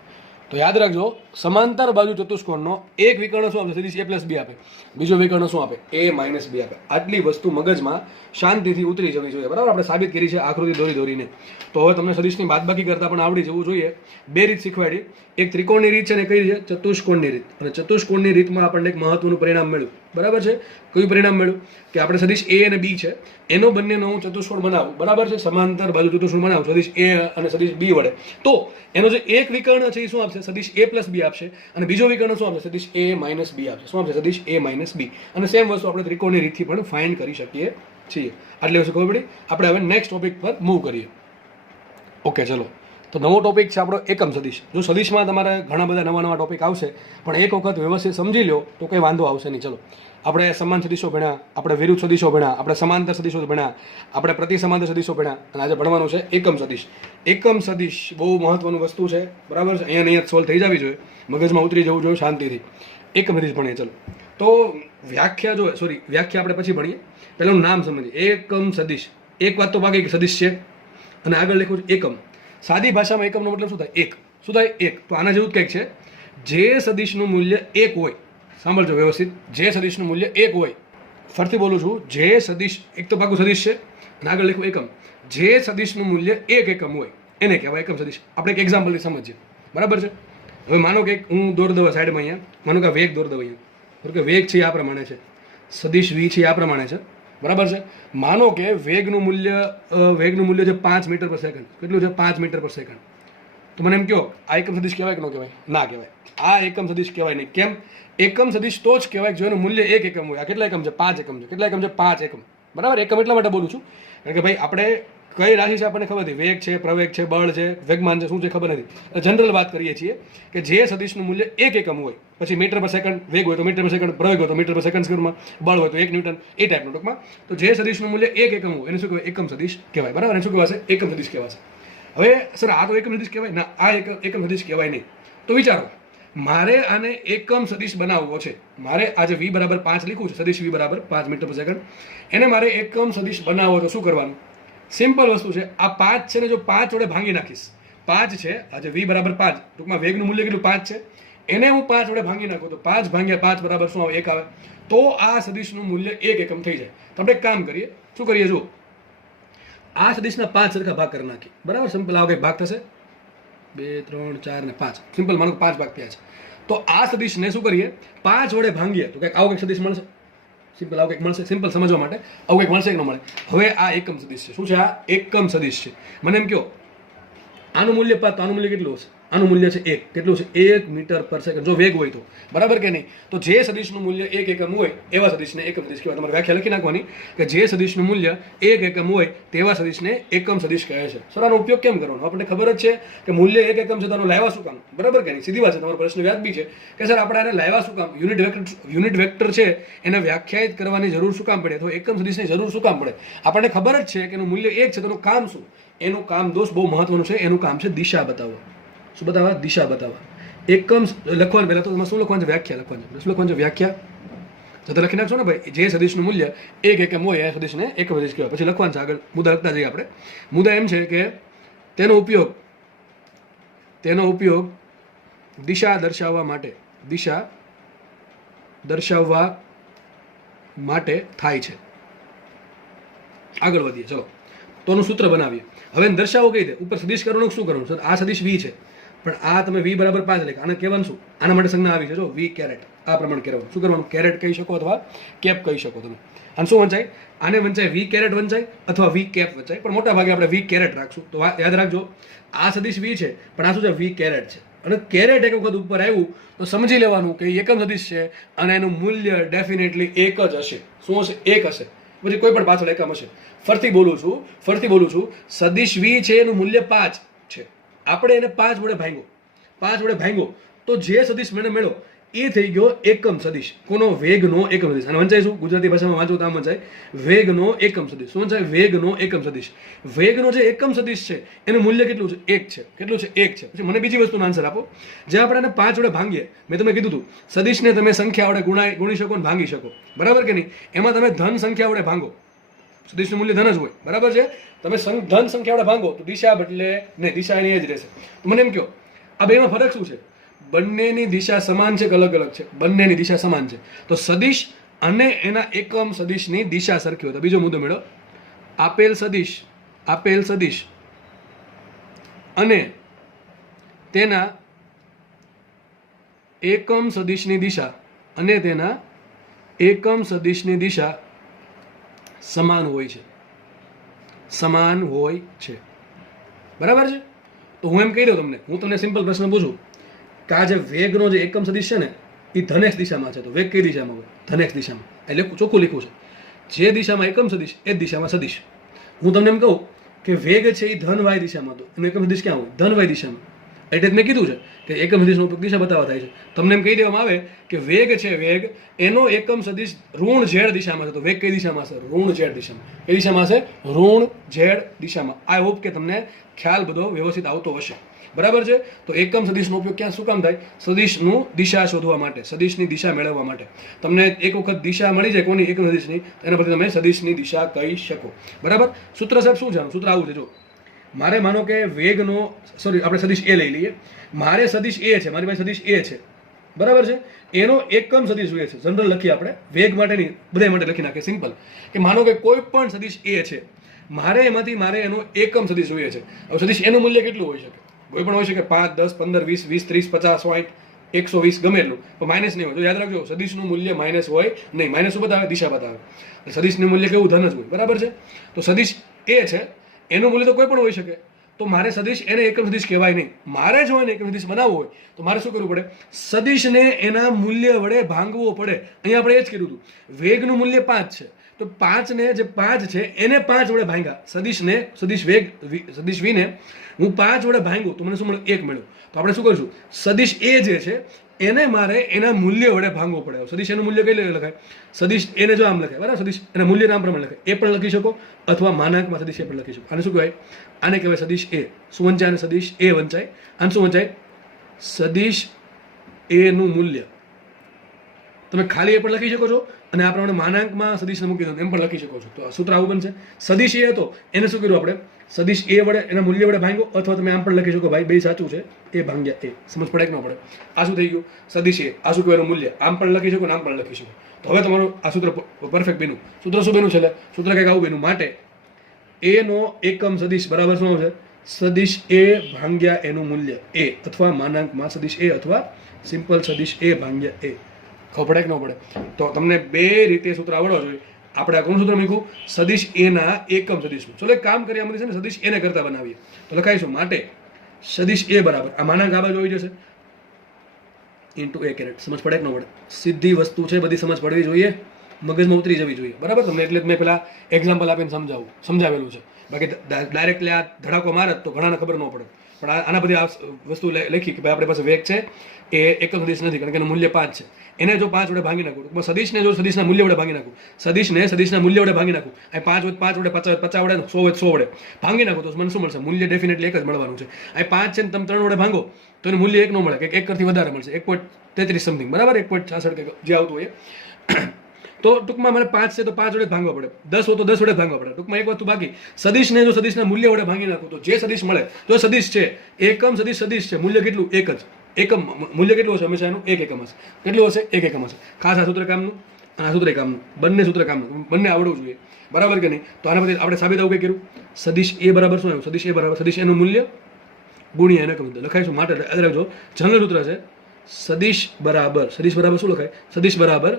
તો યાદ રાખજો, સમાંતર બાજુ ચતુષ્કોણનો એક વિકર્ણ શું આપે? સદિશ a પ્લસ બી આપે. બીજો વિકર્ણ શું આપે? a માઇનસ બી આપે. આટલી વસ્તુ મગજમાં શાંતિથી ઉતરી જવી જોઈએ. બરાબર, આપણે સાબિત કરી છે આકૃતિ દોરીને. તો હવે તમને સદિશની બાદબાકી કરતા પણ આવડી જવું જોઈએ. બે રીત શીખવાડી, એક ત્રિકોણની રીત છે અને કઈ છે? ચતુષ્કોણની રીત. અને ચતુષ્કોણની રીતમાં આપણને એક મહત્વનું પરિણામ મળ્યું. બરાબર છે? કયું પરિણામ મળ્યું? કે આપણે સદિશ a અને b છે એનો બંનેનો હું ચતુષ્કોણ બનાવું. બરાબર છે? સમાંતર બાજુ ચતુષ્કોણ બનાવું સદિશ a અને સદિશ b વડે. તો એનો જે એક વિકર્ણ છે એ શું આપશે? સદિશ a પ્લસ બી આપશે. અને બીજો વિકર્ણ શું આપશે? સદિશ a માઇનસ બી આપશે. શું આપશે? સદિશ a માઇનસ બી. અને સેમ વસ્તુ આપણે ત્રિકોણની રીતથી પણ ફાઇન્ડ કરી શકીએ છીએ. આટલી વસ્તુ ખબર પડી. આપણે હવે નેક્સ્ટ ટોપિક પર મૂવ કરીએ. ઓકે, ચલો. તો નવો ટોપિક છે આપણો એકમ સદિશ. જો સદિશમાં તમારે ઘણા બધા નવા ટોપિક આવશે, પણ એક વખત વ્યવસ્થિત સમજી લો તો કંઈ વાંધો આવશે નહીં. ચલો, આપણે સમાન સદિશો ભણ્યા, આપણે વિરુદ્ધ સદિશો ભણ્યા, આપણે સમાંતર સદિશો ભણ્યા, આપણે પ્રતિ સમાંતર સદિશો ભણ્યા, અને આજે ભણવાનું છે એકમ સદિશ. એકમ સદિશ બહુ મહત્વનું વસ્તુ છે. બરાબર છે? અહીંયા સોલ્વ થઈ જવી જોઈએ, મગજમાં ઉતરી જવું જોઈએ શાંતિથી. એકમ સદિશ ભણીએ. ચલો, તો વ્યાખ્યા આપણે પછી ભણીએ. પહેલાં નામ સમજીએ. એકમ સદિશ. એક વાત તો બાકી કે સદિશ છે અને આગળ લખ્યું છે એકમ. સાદી ભાષામાં એકમનો મતલબ શું થાય? એક. શું થાય? એક. તો આના જેવું જ કંઈક છે. જે સદિશનું મૂલ્ય એક હોય, સાંભળજો વ્યવસ્થિત, જે સદિશનું મૂલ્ય એક હોય, ફરીથી બોલું છું, જે સદિશ, એક તો પાકું સદિશ છે અને આગળ લખ્યું એકમ. જે સદિશનું મૂલ્ય એક એકમ હોય એને કહેવાય એકમ સદિશ. આપણે એક એક્ઝામ્પલથી સમજીએ. બરાબર છે? હવે માનો કે હું દોર દઉં સાઈડમાં અહીંયા, માનો કે વેગ દોર દઉં અહીંયા. બરાબર કે વેગ છે આ પ્રમાણે છે, સદિશ v છે આ પ્રમાણે છે. બરાબર છે? માનો કે વેગનું મૂલ્ય છે 5 મીટર પર સેકન્ડ. કેટલું છે? 5 મીટર પર સેકન્ડ. તો મને એમ કહો, આ એકમ સદિશ કહેવાય કે ન કહેવાય? ના કહેવાય. આ એકમ સદિશ કહેવાય નહીં. કેમ? એકમ સદિશ તો જ કહેવાય જો એનું મૂલ્ય એક એકમ હોય. આ કેટલા એકમ છે? 5 એકમ છે. કેટલા એકમ છે? 5 એકમ. બરાબર? એકમ એટલા માટે બોલું છું કારણ કે ભાઈ આપણે કઈ રાશિ છે આપણને ખબર નથી. વેગ છે, પ્રવેગ છે, બળ છે, વેગમાન છે, શું છે ખબર નથી. જનરલ વાત કરીએ છીએ કે જે સદિશનું મૂલ્ય એક એકમ હોય, પછી મીટર પર સેકન્ડ વેગ હોય તો મીટર પર સેકન્ડ, પ્રવેગ હોય તો મીટર પર સેકન્ડ સ્ક્વેરમાં, બળ હોય તો 1 ન્યૂટન, એ ટાઈપનું ટૂંકમાં. તો જે સદિશનું મૂલ્ય એક એકમ હોય એને શું કહેવાય? એકમ સદિશ કહેવાય. બરાબર? એને શું કહેવાશે? એકમ સદિશ કહેવાશે. હવે સર આ તો એકમ સદિશ કહેવાય ના, આ એકમ સદિશ કહેવાય નહીં. તો વિચારો, મારે આને એકમ સદિશ બનાવવો છે. મારે આજે v બરાબર 5 લીખું છે, સદિશ v બરાબર 5 મીટર પર સેકન્ડ, એને મારે એકમ સદિશ બનાવવો તો શું કરવાનું? સિમ્પલ વસ્તુ છે. આ 5 છે ને જો 5 વડે ભાંગી નાખીશ. 5 છે, આજે v બરાબર 5, ટૂંકમાં વેગનું મૂલ્ય કેટલું? 5 છે. એને હું 5 વડે ભાંગી નાખું તો 5 ભાગ્યા 5 બરાબર શું આવે? 1 આવે. તો આ સદિશનું મૂલ્ય 1 એકમ થઈ જાય. તો આપણે એક કામ કરીએ. શું કરીએ? જો આ સદિશના 5 સરખા ભાગ કરી નાખીએ. બરાબર? સિમ્પલ આવો કંઈક ભાગ થશે. 2, 3, 4 ને 5. સિમ્પલ માનો 5 ભાગ થયા છે. તો આ સદિશને શું કરીએ? 5 વડે ભાંગીએ તો કંઈક આવો કંઈક સદિશ મળશે. સિમ્પલ આવું કંઈક મળશે. સિમ્પલ સમજવા માટે આવું કંઈક મળશે કે ન મળે? હવે આ એકમ સદિશ છે. શું છે? આ એકમ સદિશ છે. મને એમ કહો, આનું મૂલ્ય 5 તો આનું મૂલ્ય કેટલું હશે? આનું મૂલ્ય છે 1. કેટલું છે? 1 મીટર પર સેકન્ડ. જો વેગ હોય તો. બરાબર કે નહીં? તો જે સદિશનું મૂલ્ય 1 એકમ હોય એવા સદિશને એકમ સદિશ કહેવાય. તમારે વ્યાખ્યા લખી નાખવાની કે જે સદિશનું મૂલ્ય 1 એકમ હોય તેવા સદિશને એકમ સદિશ કહે છે. સર આનો ઉપયોગ કેમ કરવાનો? આપણને ખબર જ છે કે મૂલ્ય 1 એકમ છે તો આનો લાવ્યા શું કામ? બરાબર કે નહીં? સીધી વાત છે. તમારો પ્રશ્ન વ્યાજબી છે કે સર આપણે આને લાવ્યા શું કામ? યુનિટ વેક્ટર છે એને વ્યાખ્યાયિત કરવાની જરૂર શું કામ પડે? તો એકમ સદિશની જરૂર શું કામ પડે? આપણને ખબર જ છે કે એનું મૂલ્ય 1 છે તો એનું કામ શું? એનું કામ દોસ્ત બહુ મહત્વનું છે. એનું કામ છે દિશા બતાવવા. શું બતાવવા? દિશા બતાવવા. એકમ લખવાનું પહેલા તો તમારે શું લખવાનું છે? વ્યાખ્યા લખવાની છે. શું લખવાનું છે? વ્યાખ્યા. તો લખી નાખશો ને ભાઈ, જે સદિશનું મૂલ્ય 1 એકમ હોય એ સદિશને એકમ સદિશ કહેવાય. પછી લખવાનું છે આગળ. મુદ્દા લખતા જઈએ આપણે. મુદ્દા એમ છે કે તેનો ઉપયોગ દિશા દર્શાવવા માટે થાય છે. આગળ વધીએ. ચલો, તો એનું સૂત્ર બનાવીએ. હવે દર્શાવો કઈ રીતે? ઉપર સદિશ કરવાનું શું કરવાનું? સર આ સદિશ v છે પણ આ તમે v બરાબર 5 લખો. આને કહેવાનું શું? આના માટે સંજ્ઞા આવી છે જો v કેરેટ. આ પ્રમાણે કહેવાનું. શું કરવાનું? કેરેટ કહી શકો અથવા કેપ કહી શકો તમે. આને શું વંચાય? આને વંચાય v કેરેટ વંચાય અથવા v કેપ વંચાય, પણ મોટા ભાગે આપણે v કેરેટ રાખશું. તો યાદ રાખજો, આ સદિશ v છે પણ આ શું છે? v કેરેટ છે. અને કેરેટ એક વખત ઉપર આવ્યું તો સમજી લેવાનું કે એકમ સદિશ છે અને એનું મૂલ્ય ડેફિનેટલી 1 જ હશે. શું હશે? 1 હશે. પછી કોઈ પણ પાછળ એકમ હશે. ફરીથી બોલું છું, સદિશ v છે એનું મૂલ્ય 5 છે. આપણે એને 5 વડે ભાંગ્યો તો જે સદિશ મને મળ્યો એ થઈ ગયો એકમ સદિશ. કોનો? વેગનો એકમ સદિશ. અને વંચાય શું? ગુજરાતી ભાષામાં વાંચો તો આમ વંચાય વેગનો એકમ સદિશ. શું વંચાય? વેગનો એકમ સદિશ. વેગનો જે એકમ સદિશ છે એનું મૂલ્ય કેટલું છે? 1 છે. કેટલું છે? 1 છે. પછી મને બીજી વસ્તુનો આન્સર આપો. જે આપણે એને 5 વડે ભાંગીએ, મેં તમને કીધું હતું સદિશને તમે સંખ્યા વડે ગુણી શકો અને ભાંગી શકો. બરાબર કે નહીં? એમાં તમે ધન સંખ્યા વડે ભાંગો. સદિશનું મૂલ્ય ધન જ હોય, બરાબર છે. તમે ધન સંખ્યા વડે ભાંગો તો દિશા બદલે નહીં, દિશા એની એ જ રહેશે. તો મને એમ કહો આ બેમાં ફરક શું છે? બંનેની દિશા સમાન છે કે અલગ અલગ છે? બંનેની દિશા સમાન છે. તો સદિશ અને એના એકમ સદિશની દિશા સરખી હોય. તો બીજો મુદ્દો મેળો, આપેલ સદિશ અને તેના એકમ સદિશની દિશા સમાન હોય છે, બરાબર છે. તો હું એમ કહી દઉં તમને, હું તમને સિમ્પલ પ્રશ્ન પૂછું કે આ જે વેગનો જે એકમ સદિશ છે ને એ ધનેક્ષ દિશામાં છે, તો વેગ કઈ દિશામાં હોય? ધનેક્ષ દિશામાં. એટલે ચોખ્ખું લીખું છે, જે દિશામાં એકમ સદિશ એ જ દિશામાં સદિશ. હું તમને એમ કહું કે વેગ છે એ ધન વાય દિશામાં, તો એનો એકમ સદિશ ક્યાં હોય? ધન વાય દિશામાં. એટલે જ મેં કીધું છે કે એકમ સદિશનો ઉપયોગ દિશા બતાવવા થાય છે. તમને એમ કહી દેવામાં આવે કે વેગ છે, વેગ એનો એકમ સદિશ ઋણ ઝેડ દિશામાં છે, તો વેગ કઈ દિશામાં છે? ઋણ ઝેડ દિશામાં. કઈ દિશામાં છે? ઋણ ઝેડ દિશામાં. આઈ હોપ કે તમને ખ્યાલ બધો વ્યવસ્થિત આવતો હશે, બરાબર છે. તો એકમ સદિશનો ઉપયોગ ક્યાં શું કામ થાય? સદિશનું દિશા શોધવા માટે, સદિશની દિશા મેળવવા માટે. તમને એક વખત દિશા મળી જાય કોની? એકમ સદિશની, એના પરથી તમે સદિશની દિશા કહી શકો, બરાબર. સૂત્ર સાહેબ શું છે? સૂત્ર આવું છે, જો મારે માનો કે વેગનો આપણે સદિશ એ લઈ લઈએ. મારે સદિશ એ છે, મારી પાસે સદિશ એ છે, બરાબર છે. એનો એકમ સદિશ જોઈએ છે. જનરલ લખીએ આપણે, વેગ માટે નહીં, બધા માટે લખી નાખીએ સિમ્પલ. કે માનો કે કોઈ પણ સદિશ એ છે, મારે એમાંથી એનો એકમ સદિશ જોઈએ છે. હવે સદિશ એનું મૂલ્ય કેટલું હોઈ શકે? કોઈ પણ હોઈ શકે, 5, 10, 15, 20, 30, 50, 60, 120, ગમે એટલું, પણ માઇનસ નહીં હોય. તો યાદ રાખજો, સદિશનું મૂલ્ય માઇનસ હોય નહીં. માઇનસ શું બતાવે? દિશા બતાવે. સદિશનું મૂલ્ય કેવું? ધન જ હોય, બરાબર છે. તો સદિશ એ છે, એનું મૂલ્ય તો કોઈ પણ હોઈ શકે. તો મારે સદિશ એને એકમ સદિશ કહેવાય નહીં. મારે જો એને એકમ સદિશ બનાવવો હોય તો મારે શું કરવું પડે? સદિશને એના મૂલ્ય વડે ભાંગવો પડે. અહીંયા આપણે એ જ કીધું હતું, વેગનું મૂલ્ય 5 છે, તો 5 ને જે 5 છે એને 5 વડે ભાંગ્યા. સદિશ વીને હું 5 વડે ભાંગ્યું તો મને શું મળ્યું? 1 મળ્યું. તો આપણે શું કરીશું? સદિશ એ જે છે એને મારે એના મૂલ્ય વડે ભાંગવો પડે. સદિશ એનું મૂલ્ય કઈ લખાય? સદિશ એને જો આમ લખાય, બરાબર. સદિશ એના મૂલ્ય નામ પ્રમાણે લખાય, એ પણ લખી શકો, અથવા માનાંકમાં સદિશ એ પણ લખી શકો. આને શું કહેવાય? આને કહેવાય સદિશ એ. શું વંચાય? અને સદિશ એ વંચાય. આને શું વંચાય? સદિશ એ નું મૂલ્ય. તમે ખાલી એ પણ લખી શકો છો, અને આ પ્રમાણે માનાંકમાં સદિશને મૂકી દો એમ પણ લખી શકો છો. તો આ સૂત્ર આવું બનશે. સદિશ એ હતો, એને શું કર્યું આપણે? સદિશ એ વડે એના મૂલ્ય વડે ભાંગ્યો, અથવા તમે આમ પણ લખી શકો, ભાઈ બે સાચું છે, એ ભાંગ્યા એ. સમજ પડે કે ન પડે? આ શું થઈ ગયું? સદિશ એ. આ શું કહેવાનું? મૂલ્ય. આમ પણ લખી શકો, આમ પણ લખી શકો. તો હવે તમારું આ સૂત્ર પરફેક્ટ બન્યું. સૂત્ર શું બન્યું છે? સૂત્ર કંઈક આવું બન્યું. માટે એનો એકમ સદિશ બરાબર શું આવશે? સદિશ એ ભાંગ્યા એનું મૂલ્ય એ, અથવા માનાંકમાં સદિશ એ, અથવા સિમ્પલ સદિશ એ ભાંગ્યા એ. ખબર પડે કે ન પડે? તો તમને બે રીતે સૂત્ર આવડવા જોઈએ. આપણે આ કોણ સૂત્ર મૂક્યું? સદિશ એના એકમ સદિશનું. ચલો એક કામ કરીએ, આમાંથી છે ને સદિશ એને કરતા બનાવીએ. તો લખાઈશું, માટે સદિશ એ બરાબર આ માનાંક આ બાજુ આવી જશે ઇન્ટુ a કેરેટ. સમજ પડે કે ન પડે? સીધી વસ્તુ છે, બધી સમજ પડવી જોઈએ, મગજમાં ઉતરી જવી જોઈએ, બરાબર. તમને એટલે મેં પેલા એક્ઝામ્પલ આપીને સમજાવેલું છે. બાકી ડાયરેક્ટલી આ ધડાકો મારે તો ઘણાને ખબર ન પડે. પણ આના બધી આ વસ્તુ લખી કે ભાઈ આપણી પાસે વેગ છે એ એકમ સદિશ નથી, કારણ કે એનું મૂલ્ય 5 છે. એને જો 5 વડે ભાંગી નાખું, સદિશને જો સદિશના મૂલ્ય વડે ભાંગી નાખું, સદિશના મૂલ્ય વડે ભાંગી નાખું, આ 5 વડે 5 વડે 50 50 વડે 100 વડે 100 વડે ભાંગી નાખું, તો મને શું મળશે? મૂલ્ય ડેફિનેટલી એક જ મળવાનું છે. આ 5 છે ને તમે 3 વડે ભાંગો તો એનું મૂલ્ય 1 ન મળે, કે 1 કરતી વધારે મળશે, 1.33 સમથિંગ, બરાબર, 1.66 કે જે આવતું હોય. તો ટૂંકમાં મને 5 છે તો 5 વડે ભાંગવા પડે, 10 હોય તો 10 વડે ભાંગવા પડે. ટૂંકમાં એક વસ્તુ બાકી, સદિશને જો સદિશના મૂલ્ય વડે ભાંગી નાખું તો જે સદિશ મળે, જો સદિશ છે એકમ સદિશ છે, મૂલ્ય કેટલું? એક જ. એકમ મૂલ્ય કેટલું હશે? હંમેશા એનું 1 એકમ હશે. કેટલું હશે? 1 એકમ હશે. ખાસ આ સૂત્ર કામનું અને આ સૂત્ર કામનું, બંને સૂત્ર કામનું, બંને આવડવું જોઈએ, બરાબર કે નહીં? તો આના પછી આપણે સાબિત આવું કંઈ કર્યું? સદિશ એ બરાબર શું આવ્યું? સદિશ એ બરાબર સદિશ એનું મૂલ્ય ગુણ્યા એને એકમ લખાઈશું. માટે યાદ રાખજો, જનરલ સૂત્ર છે સદિશ બરાબર શું લખાય? સદિશ બરાબર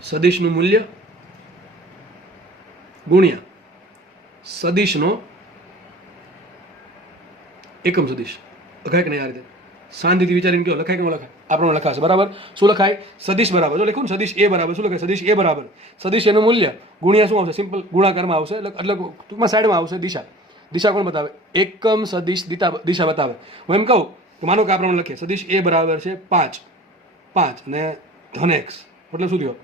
સદિશનું મૂલ્ય ગુણ્યા સદિશનો એકમ સદિશ. લખાય કે નહીં? આ રીતે શાંતિથી વિચારીને કહો, લખાય કે ન લખાય? આપણને લખાશે, બરાબર. શું લખાય? સદિશ બરાબર, જો લખ્યું ને સદિશ એ બરાબર શું લખાય? સદિશ એ બરાબર સદિશ એનું મૂલ્ય ગુણ્યા શું આવશે? સિમ્પલ ગુણાકારમાં આવશે, એટલે ટૂંકમાં સાઈડમાં આવશે દિશા કોણ બતાવે? એકમ સદિશ દિશા બતાવે. હું એમ કહું કે માનો કે આ પ્રમાણે લખીએ, સદિશ એ બરાબર છે 5 અને ધન x, એટલે શું થયો?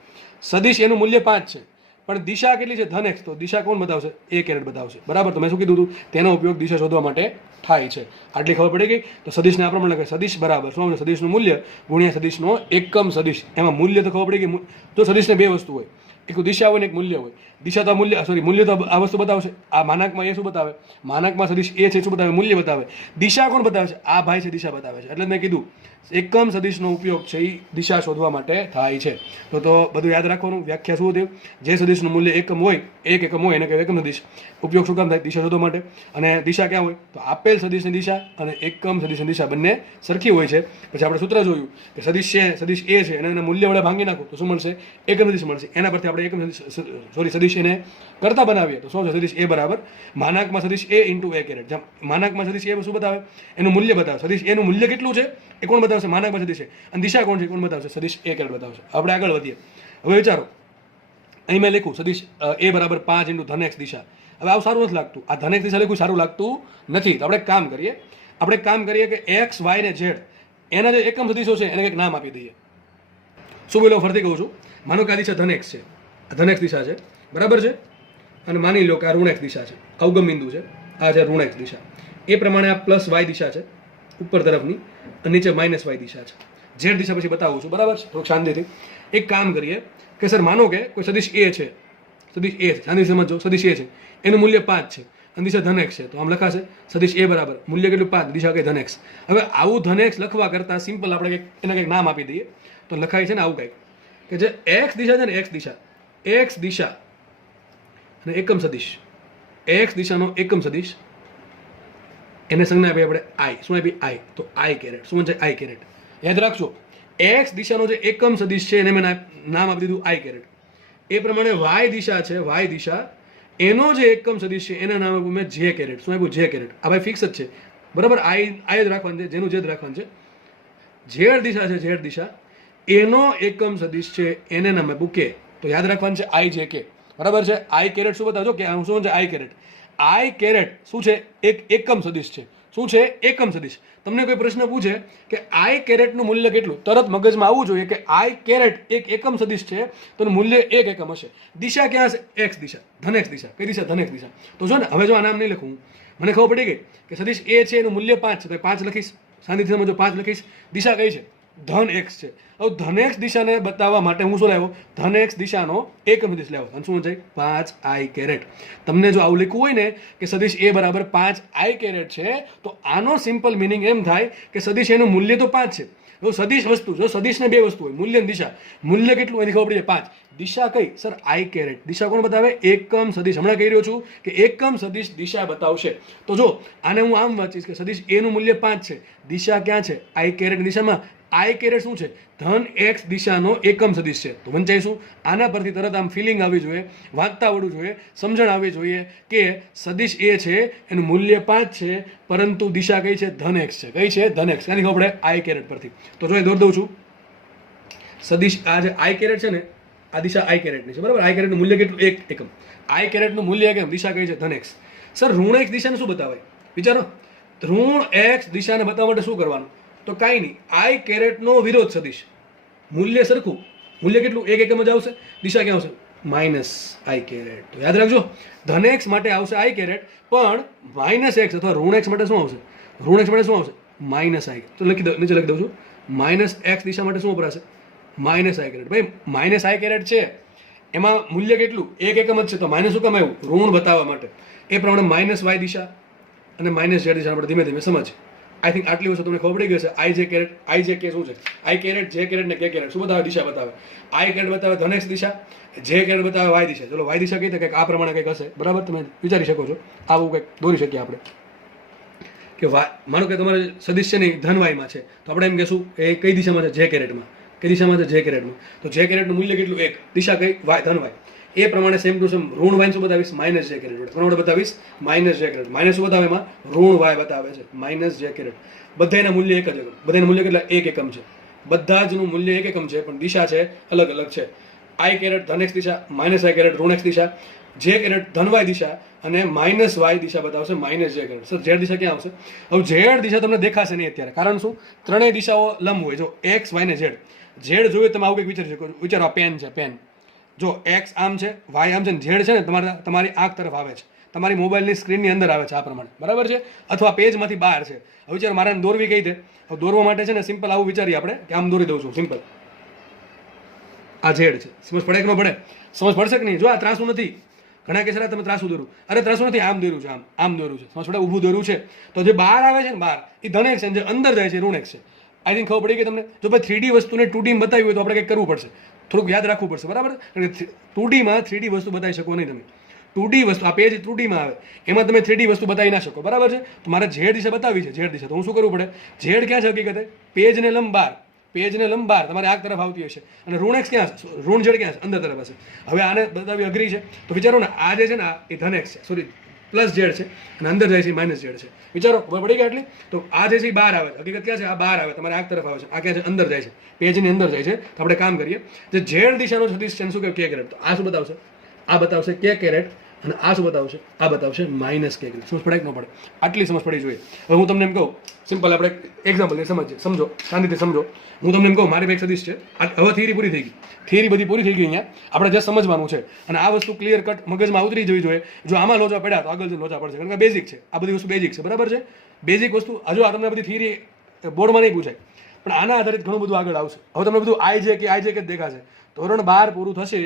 સદિશ એનું મૂલ્ય 5 છે, પણ દિશા કેટલી છે? ધન x. તો દિશા કોણ બતાવશે? a કેરેટ બતાવશે, બરાબર. તો મેં શું કીધું હતું? તેનો ઉપયોગ દિશા શોધવા માટે થાય છે. આટલી ખબર પડી ગઈ? તો સદિશને આ પ્રમાણે લખાય, સદિશ બરાબર શું આવશે? સદિશનું મૂલ્ય ગુણ્યા સદિશનો એકમ સદિશ. એમાં મૂલ્ય તો ખબર પડી ગઈ. જો સદિશને બે વસ્તુ હોય, એક દિશા હોય ને એક મૂલ્ય હોય. દિશા તો મૂલ્ય સોરી મૂલ્ય તો આ વસ્તુ બતાવશે. આ માનાંકમાં એ શું બતાવે? માનાંકમાં સદિશ એ છે શું બતાવે? મૂલ્ય બતાવે. દિશા કોણ બતાવે છે? આ ભાઈ છે દિશા બતાવે છે. એટલે મેં કીધું એકમ સદિશનો ઉપયોગ છે એ દિશા શોધવા માટે થાય છે. તો બધું યાદ રાખવાનું. વ્યાખ્યા શું હતી? જે સદિશનું મૂલ્ય એકમ હોય, એક એકમ હોય એને કહેવાય એકમ સદિશ. ઉપયોગ શું કામ થાય? દિશા શોધવા માટે. અને દિશા ક્યાં હોય? તો આપેલ સદિશની દિશા અને એકમ સદિશની દિશા બંને સરખી હોય છે. પછી આપણે સૂત્ર જોયું કે સદિશ છે, સદિશ એ છે અને એના મૂલ્ય વડે ભાંગી નાખો તો શું મળશે? એકમ સદિશ મળશે. એના પરથી આપણે એકમ સદિશ એને કરતા બનાવીએ તો શું છે? સદિશ એ બરાબર માનાંકમાં સદિશ એ ઇન્ટુ એ કેરેટ. માનાંકમાં સદિશ એ શું બતાવે? એનું મૂલ્ય બતાવે. સદિશ એનું મૂલ્ય કેટલું છે એ કોણ બતાવશે? માનાંકમાં સદિશ છે. અને દિશા કોણ છે? કોણ બતાવશે? સદિશ એ કેરેટ બતાવશે. આપણે આગળ વધીએ. હવે વિચારો, અહીં મેં લખ્યું સદિશ એ બરાબર 5 ઇન્ટુ ધન એક્સ દિશા. હવે આવું સારું નથી લાગતું. આ ધન એક્સ દિશા લખ્યું સારું લાગતું નથી. તો આપણે એક કામ કરીએ કે એક્સ વાય ને ઝેડ એના જે એકમ સદિશો છે એને કંઈક નામ આપી દઈએ. શું બોલો? ફરતી કહું છું. માનો કે આ દિશા ધન એક્સ છે, આ ધન એક્સ દિશા છે, બરાબર છે. અને માની લો કે આ ઋણ એક્સ દિશા છે, અવગમ બિંદુ છે, આ છે ઋણ એક્સ દિશા. એ પ્રમાણે આ પ્લસ વાય દિશા છે ઉપર તરફની અને નીચે માઇનસ વાય દિશા છે. ઝેડ દિશા પછી બતાવું છું, બરાબર છે? થોડુંક શાંતિથી એક કામ કરીએ કે સર માનો કે કોઈ સદિશ એ છે, સદિશ એ છે, શાંતિ સમજો, સદિશ એ છે, એનું મૂલ્ય 5 છે અને દિશા ધન એક્સ છે. તો આમ લખાશે સદિશ એ બરાબર મૂલ્ય કેટલું? 5, દિશા કઈ? ધન એક્સ. હવે આવું ધન એક્સ લખવા કરતાં સિમ્પલ આપણે એને કંઈક નામ આપી દઈએ. તો લખાય છે ને આવું કંઈક કે જે એક્સ દિશા છે ને, એક્સ દિશા અને એકમ સદિશ, એક્સ દિશાનો એકમ સદિશ એને સંજ્ઞા આપી આપણે આઈ. શું આપી? આઈ. તો આઈ કેરેટ. શું છે? આઈ કેરેટ. યાદ રાખજો, એક્સ દિશાનો જે એકમ સદિશ છે એને મેં નામ આપી દીધું આઈ કેરેટ. એ પ્રમાણે વાય દિશા છે, વાય દિશા એનો જે એકમ સદિશ છે એના નામ આપ્યું મેં જે કેરેટ. શું આપ્યું? જે કેરેટ. આ ભાઈ ફિક્સ જ છે, બરાબર. આઈ જ રાખવાનું છે, જેનું જે જ રાખવાનું છે. ઝેડ દિશા છે, ઝેડ દિશા એનો એકમ સદિશ છે એને નામ આપ્યું કે. તો યાદ રાખવાનું છે આઈ જે કે, બરાબર છે. આઈ કેરેટ શું બતાવજો કે શું છે? આઈ કેરેટ. આઈ કેરેટ શું છે? એક એકમ સદિશ છે. શું છે? એકમ સદિશ. તમને કોઈ પ્રશ્ન પૂછે કે આઈ કેરેટનું મૂલ્ય કેટલું, તરત મગજમાં આવવું જોઈએ કે આઈ કેરેટ એક એકમ સદિશ છે તો એનું મૂલ્ય 1 એકમ હશે. દિશા ક્યાં હશે? એક્સ દિશા, ધન એક્સ દિશા. કઈ દિશા? ધન એક્સ દિશા. તો જો ને, હવે જો આ નામ નહીં લખું, મને ખબર પડી ગઈ કે સદિશ એ છે એનું મૂલ્ય 5 છે, તો 5 લખીશ. શાંતિથી સમજો, 5 લખીશ. દિશા કઈ છે? ધન એક્સ છે. હવે ધન એક્સ દિશાને બતાવવા માટે હું શું લાવ્યો? ધન એક્સ દિશાનો એકમ સદિશ લાવ્યો. અને શું છે? 5 આઈ કેરેટ. તમને જો આવું લખવું હોય ને કે સદિશ એ બરાબર 5 આઈ કેરેટ છે તો આનો સિમ્પલ મિનિંગ એમ થાય કે સદિશ એનું મૂલ્ય તો 5 છે. જો સદિશ વસ્તુ, જો સદિશને બે વસ્તુ હોય, મૂલ્ય અને દિશા. મૂલ્ય કેટલું એની ખબર પડી જાય? 5. દિશા કઈ? Sir I caret. દિશા કોણ બતાવે? એકમ સદિશ. હમણાં કહી રહ્યો છું કે એકમ સદિશ દિશા બતાવશે. તો જો આને હું આમ વાંચીશ કે સદિશ એનું મૂલ્ય 5 છે, દિશા ક્યાં છે? આઈ કેરેટ દિશામાં. આઈ કેરેટ શું છે? ધન એક્સ દિશાનો એકમ સદિશ છે. તો વંચાઈશું. આના પરથી તરત આમ ફિલિંગ આવવી જોઈએ, વાંચતા આવડવું જોઈએ, સમજણ આવવી જોઈએ કે સદિશ એ છે એનું મૂલ્ય 5 છે પરંતુ દિશા કઈ છે? ધન એક્સ છે. કઈ છે? ધન એક્સ. ક્યાંથી ખબર પડે? આઈ કેરેટ પરથી. તો જો દોર દઉં છું. સદિશ આ જે આઈ કેરેટ છે ને, આ દિશા આઈ કેરેટની છે, બરાબર. આઈ કેરેટનું મૂલ્ય કેટલું? 1 એકમ. આઈ કેરેટનું મૂલ્ય એકમ. દિશા કઈ છે? ધન એક્સ. સર ઋણ એક્સ દિશાને શું બતાવે? વિચારો, ઋણ એક્સ દિશાને બતાવવા માટે શું કરવાનું? તો કાંઈ નહીં, આઈ કેરેટનો વિરોધ સદિશ. મૂલ્ય સરખું, મૂલ્ય કેટલું? 1 એકમ જ આવશે. દિશા ક્યાં આવશે? માઇનસ આઈ કેરેટ. તો યાદ રાખજો, ધન એક્સ માટે આવશે આઈ કેરેટ, પણ માઇનસ એક્સ અથવા ઋણ એક્સ માટે શું આવશે? ઋણ એક્સ માટે શું આવશે? માઇનસ આઈ. તો નીચે લખી દઉં છું. માઇનસ એક્સ દિશા માટે શું વપરાશે? માઇનસ આઈ કેરેટ. ભાઈ માઇનસ આઈ કેરેટ છે એમાં મૂલ્ય કેટલું? 1 એકમ જ છે, તો માઇનસ શું કામ આવ્યું? ઋણ બતાવવા માટે. એ પ્રમાણે માઇનસ વાય દિશા અને માઇનસ ઝેડ દિશા આપણે ધીમે ધીમે સમજ. આઈ થિંક આટલી વસ્તુ તમને ખબર પડી ગઈ હશે. આઈ જે કેરેટ, આઈ જે કે શું છે? આઈ કેરેટ, જે કેરેટ ને કે કેરેટ શું બતાવે? દિશા બતાવે. આઈ કેરેટ બતાવે ધન એક્સ દિશા, જે કેરેટ બતાવે વાય દિશા. ચલો વાય દિશા કઈ રીતે? કંઈક આ પ્રમાણે કંઈક હશે, બરાબર. તમે વિચારી શકો છો. આવું કંઈક દોરી શકીએ આપણે કે માનો કે તમારે સદિશ છે નહીં ધન વાયમાં છે, તો આપણે એમ કહેશું એ કઈ દિશામાં છે? જે કેરેટમાં. કઈ દિશામાં છે? જે કેરેટમાં. તો જે કેરેટનું મૂલ્ય કેટલું? 1. દિશા કઈ? વાય, ધન વાય. એ પ્રમાણે સેમ ટુ સેમ ઋણ વાય શું બતાવીશ? માઇનસ જે કેરેટ. પ્રમાણે બતાવીશ માઇનસ જે કેરેટ. માઇનસ શું બતાવે? એમાં ઋણ વાય બતાવે છે, માઇનસ જે કેરેટ. બધાના મૂલ્ય એક જ એકમ. બધાના મૂલ્ય કેટલા? 1 એકમ છે. બધા જનું મૂલ્ય 1 એકમ છે, પણ દિશા છે અલગ અલગ છે. આઈ કેરેટ ધન એક્સ દિશા, માઇનસ આઈ કેરેટ ઋણ એક્સ દિશા, જે કેરેટ ધન વાય દિશા અને માઇનસ વાય દિશા બતાવશે માઇનસ જે કેરેટ. સર ઝેડ દિશા ક્યાં આવશે? હવે ઝેડ દિશા તમને દેખાશે નહીં અત્યારે, કારણ શું? ત્રણેય દિશાઓ લંબ હોય. જો એક્સ વાય ને ઝેડ. ઝેડ જોઈએ તમે આવું કંઈક વિચારી શકો છો. વિચારો આ પેન છે, પેન. જો એક્સ આમ છે, વાય આમ છે, ઝેડ છે ને તમારી આંખ તરફ આવે છે, તમારી મોબાઈલની સ્ક્રીનની અંદર આવે છે આ પ્રમાણે, બરાબર છે, અથવા પેજમાંથી બહાર છે. હવે વિચાર મારે દોરવી કઈ રીતે? હવે દોરવા માટે છે ને સિમ્પલ આવું વિચારીએ આપણે કે આમ દોરી દઉં છું સિમ્પલ. આ ઝેડ છે, સમજ પડે કે ન પડે? સમજ પડશે કે નહીં? જો આ ત્રાસું નથી, ઘણા કેસરા તમે ત્રાસું દોરું, અરે ત્રાસું નથી, આમ દોર્યું છે, આમ દોર્યું છે, થોડા ઊભું દોર્યું છે, તો જે બહાર આવે છે ને બહાર એ ધન એક્સ છે, જે અંદર જાય છે ઋણ એક્સ છે. આઈ થિંક ખબર પડી કે તમને. જો ભાઈ 3D વસ્તુને 2D માં બતાવી હોય તો આપણે કંઈક કરવું પડશે, થોડુંક યાદ રાખવું પડશે, બરાબર. કારણ કે 2D માં 3D વસ્તુ બતાવી શકો નહીં તમે. 2D વસ્તુ આ પેજ 2D માં આવે, એમાં તમે 3D વસ્તુ બતાવી ના શકો, બરાબર છે. તો મારે ઝેડ દિશા બતાવી છે, ઝેડ દિશા, તો હું શું કરવું પડે? ઝેડ ક્યાં છે હકીકતે? પેજને લંબ બહાર, પેજને લંબ બહાર તમારે આ તરફ આવતી હશે, અને ઋણ એક્સ ક્યાં છે? ઋણ ઝેડ ક્યાં છે? અંદર તરફ હશે. હવે આને બતાવી અઘરી છે, તો વિચારો ને આ જે છે ને એ ધન એક્સ છે, સોરી પ્લસ ઝેડ છે, અને અંદર જાય છે માઇનસ ઝેડ છે. વિચારો, ખબર પડી ગયા આટલી? તો આ જે છે એ બહાર આવે, હકીકત ક્યાં છે? આ બહાર આવે, તમારે આ તરફ આવે છે, આ ક્યાં છે? અંદર જાય છે, પેજની અંદર જાય છે. તો આપણે કામ કરીએ, જે ઝેડ દિશાનો સદિશ છે શું કે કે કેરેટ, તો આ શું બતાવશે? આ બતાવશે કે કેરેટ, અને આ શું બતાવશે? આ બતાવશે માઇનસ કે કેરેટ. સમજ પડે કે ન પડે? આટલી સમજ પડી જોઈએ. હવે હું તમને એમ કહું, સિમ્પલ આપણે એક્ઝામ્પલ સમજીએ, સમજો, શાંતિથી સમજો. હું તમને એમ કહું, મારી બે એક સદિશ છે, હવે થિયરી પૂરી થઈ ગઈ, થિયરી બધી પૂરી થઈ ગઈ. અહીંયા આપણે જસ્ટ સમજવાનું છે, અને આ વસ્તુ ક્લિયર કટ મગજમાં ઉતરી જવી જોઈએ. જો આમાં લોચા પડ્યા તો આગળ લોચા પડશે, કારણ કે બેઝિક છે, આ બધી વસ્તુ બેઝિક છે, બરાબર છે. બેઝિક વસ્તુ હજુ આ તમને બધી થિયરી બોર્ડમાં નહીં પૂછાય, પણ આના આધારિત ઘણું બધું આગળ આવશે. હવે તમને બધું આઈ જે કે દેખાશે. ધોરણ 12 પૂરું થશે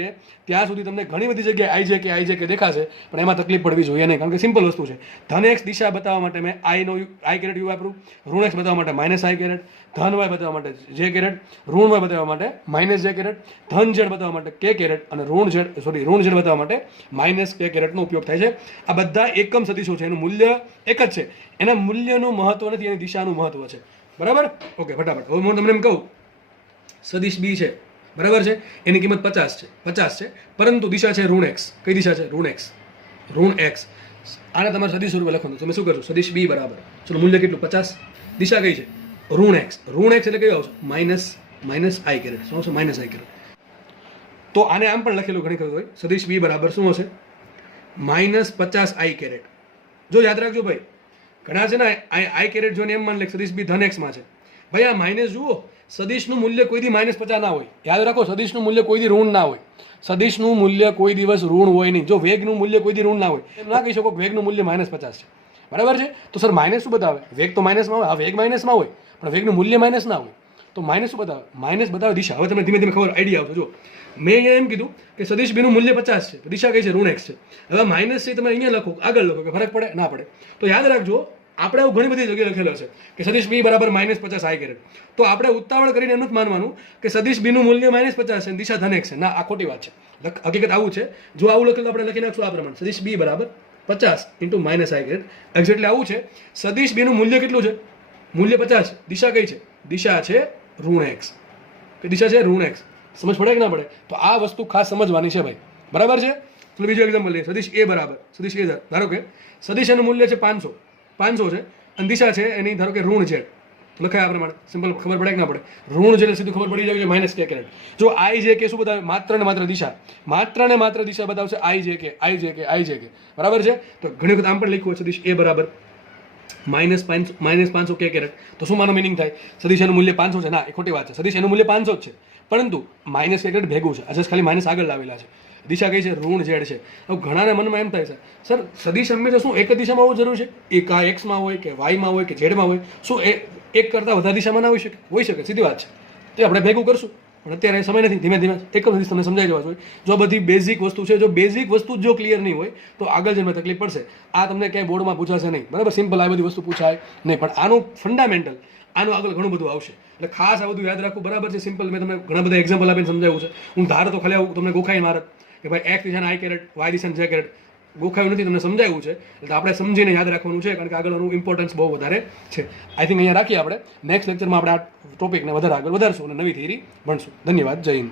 ત્યાં સુધી તમને ઘણી બધી જગ્યાએ આઈ જે કે દેખાશે, પણ એમાં તકલીફ પડવી જોઈએ નહીં, કારણ કે સિમ્પલ વસ્તુ છે. ધન એક્સ દિશા બતાવવા માટે મેં આઈ કેરેટ યુ વાપરું, ઋણ એક્સ બતાવવા માટે માઇનસ આઈ કેરેટ, ધન વાય બતાવવા માટે જે કેરેટ, ઋણ વાય બતાવવા માટે માઇનસ જે કેરેટ, ધન ઝેડ બતાવવા માટે કે કેરેટ, અને ઋણ ઝેડ બતાવવા માટે માઇનસ કે કેરેટનો ઉપયોગ થાય છે. આ બધા એકમ સદિશો છે, એનું મૂલ્ય એક જ છે, એના મૂલ્યનું મહત્વ નથી, એની દિશાનું મહત્વ છે, બરાબર. ઓકે, ફટાફટ. હવે હું તમને એમ કહું, સદિશ બી છે, બરાબર છે, એની કિંમત 50 છે, પરંતુ દિશા છે ઋણ એક્સ. કઈ દિશા છે? ઋણ એક્સ. આને તમારે સદિશ સ્વરૂપે લખવાનું, તમે શું કરશો? સદિશ બી બરાબર, ચલો મૂલ્ય કેટલું? 50. દિશા કઈ છે? ઋણ એક્સ. ઋણ એક્સ એટલે કઈ આવશે? માઇનસ આઈ કેરેટ. શું આવશે? માઇનસ આઈ કેરેટ. તો આને આમ પણ લખેલું ઘણી વખત હોય, સદિશ બી બરાબર શું હશે? -50 આઈ કેરેટ. જો યાદ રાખજો ભાઈ, ઘણા છે ને આઈ કેરેટ જોઈને એમ માની લે સદિશ બી ધન એક્સમાં છે. ભાઈ આ માઇનસ જુઓ, સદિશનું મૂલ્ય કોઈ દી -50 ના હોય. યાદ રાખો, સદિશનું મૂલ્ય કોઈ દી ઋણ ના હોય. સદિશનું મૂલ્ય કોઈ દિવસ ઋણ હોય નહીં. જો વેગનું મૂલ્ય કોઈ દી ઋણ ના હોય, એમ ના કહી શકો કે વેગનું મૂલ્ય -50 છે, બરાબર છે. તો સર માઇનસ શું બતાવે? વેગ તો માઇનસમાં હોય, વેગ માઇનસમાં હોય, પણ વેગનું મૂલ્ય માઇનસ ના હોય. તો માઇનસ શું બતાવે? માઇનસ બતાવે દિશા. હવે તમે ધીમે ધીમે ખબર આઈડિયા આવશે. જો મેં અહીંયા એમ કીધું કે સદિશ બીનું મૂલ્ય 50 છે, દિશા કઈ છે? ઋણ એક્સ છે. હવે માઇનસ છે તમે અહીંયા લખો, આગળ લખો, કે ફરક પડે ના પડે? તો યાદ રાખજો, આપણે આવું ઘણી બધી જગ્યાએ લખેલો છે કે સદિશ બી બરાબર -50 આઈ કેરેટ. તો આપણે ઉતાવળ કરીને એમ નથી માનવાનું કે સદિશ બીનું મૂલ્ય -50 છે, દિશા ધન એક્સ છે. ના, આ ખોટી વાત છે. હકીકત આવું છે. જો આવું લખેલું આપણે લખી નાખશું આ પ્રમાણે, સદિશ બી બરાબર 50 × -આઈ કેરેટ. એક્ઝેક્ટલી આવું છે. સદિશ બીનું મૂલ્ય કેટલું છે? મૂલ્ય 50. દિશા કઈ છે? દિશા છે ઋણ એક્સ. કે દિશા છે ઋણ એક્સ. સમજ પડે કે ના પડે? તો આ વસ્તુ ખાસ સમજવાની છે ભાઈ, બરાબર છે. તો બીજો એક્ઝામ્પલ લઈએ. સદિશ એ બરાબર, સદિશ એ ધારો કે સદિશ એનું મૂલ્ય છે 500 છે, અને દિશા છે એની ધારો કે ઋણ ઝેડ. લખાય આ પ્રમાણે, સિમ્પલ. ખબર પડે કે ના પડે? ઋણ ઝેડ સીધું ખબર પડી જાય માઇનસ કે કેરેટ. જો આઈ જે કે શું બતાવે? માત્ર ને માત્ર દિશા, માત્ર દિશા બતાવશે આઈ જે કે, બરાબર છે. તો ઘણી વખત આમ પણ લખ્યું હોય સદિશ એ બરાબર -500 કે કેરેટ. તો શું માનો મિનિંગ થાય? સદિશ એનું મૂલ્ય 500 છે. ના, એ ખોટી વાત છે. સદિશ એનું મૂલ્ય 500 જ છે, પરંતુ માઇનસ કે કેરેટ ભેગું છે. આ ખાલી માઇનસ આગળ લાવેલા છે. દિશા કઈ છે? ઋણ ઝેડ છે. હવે ઘણાને મનમાં એમ થાય છે, સર સદિશ હંમેશા શું એક જ દિશામાં હોવું જરૂર છે? એ કા એક્સમાં હોય કે વાયમાં હોય કે ઝેડમાં હોય, શું એ એક કરતાં વધારે દિશામાં ના હોઈ શકે? હોઈ શકે, સીધી વાત છે. તે આપણે ભેગું કરશું, પણ અત્યારે સમય નથી. ધીમે ધીમે એક જ તમને સમજાઈ જવા જોઈએ. જો બધી બેઝિક વસ્તુ છે, જો બેઝિક વસ્તુ જો ક્લિયર નહીં હોય તો આગળ જઈને તકલીફ પડશે. આ તમને ક્યાંય બોર્ડમાં પૂછાશે નહીં, બરાબર. સિમ્પલ આ બધી વસ્તુ પૂછાય નહીં, પણ આનું ફંડામેન્ટલ, આનું આગળ ઘણું બધું આવશે. એટલે ખાસ આ બધું યાદ રાખવું, બરાબર છે. સિમ્પલ મેં તમને ઘણા બધા એક્ઝામ્પલ આપીને સમજાવ્યું છે. હું ધાર તો ખાલી આવું તમને ગોખાઈ મારત કે ભાઈ એક્સ દિશાના આઈ કેરેટ, વાય દિશાના જે કેરેટ, ગોખાયું નથી, તમને સમજાવ્યું છે. એટલે આપણે સમજીને યાદ રાખવાનું છે, કારણ કે આગળનું ઇમ્પોર્ટન્સ બહુ વધારે છે. આઈ થિંક અહીંયા રાખીએ આપણે. નેક્સ્ટ લેક્ચરમાં આપણે આ ટોપિકને વધારે આગળ વધારશું અને નવી થિયરી ભણશું. ધન્યવાદ. જય હિન્દ.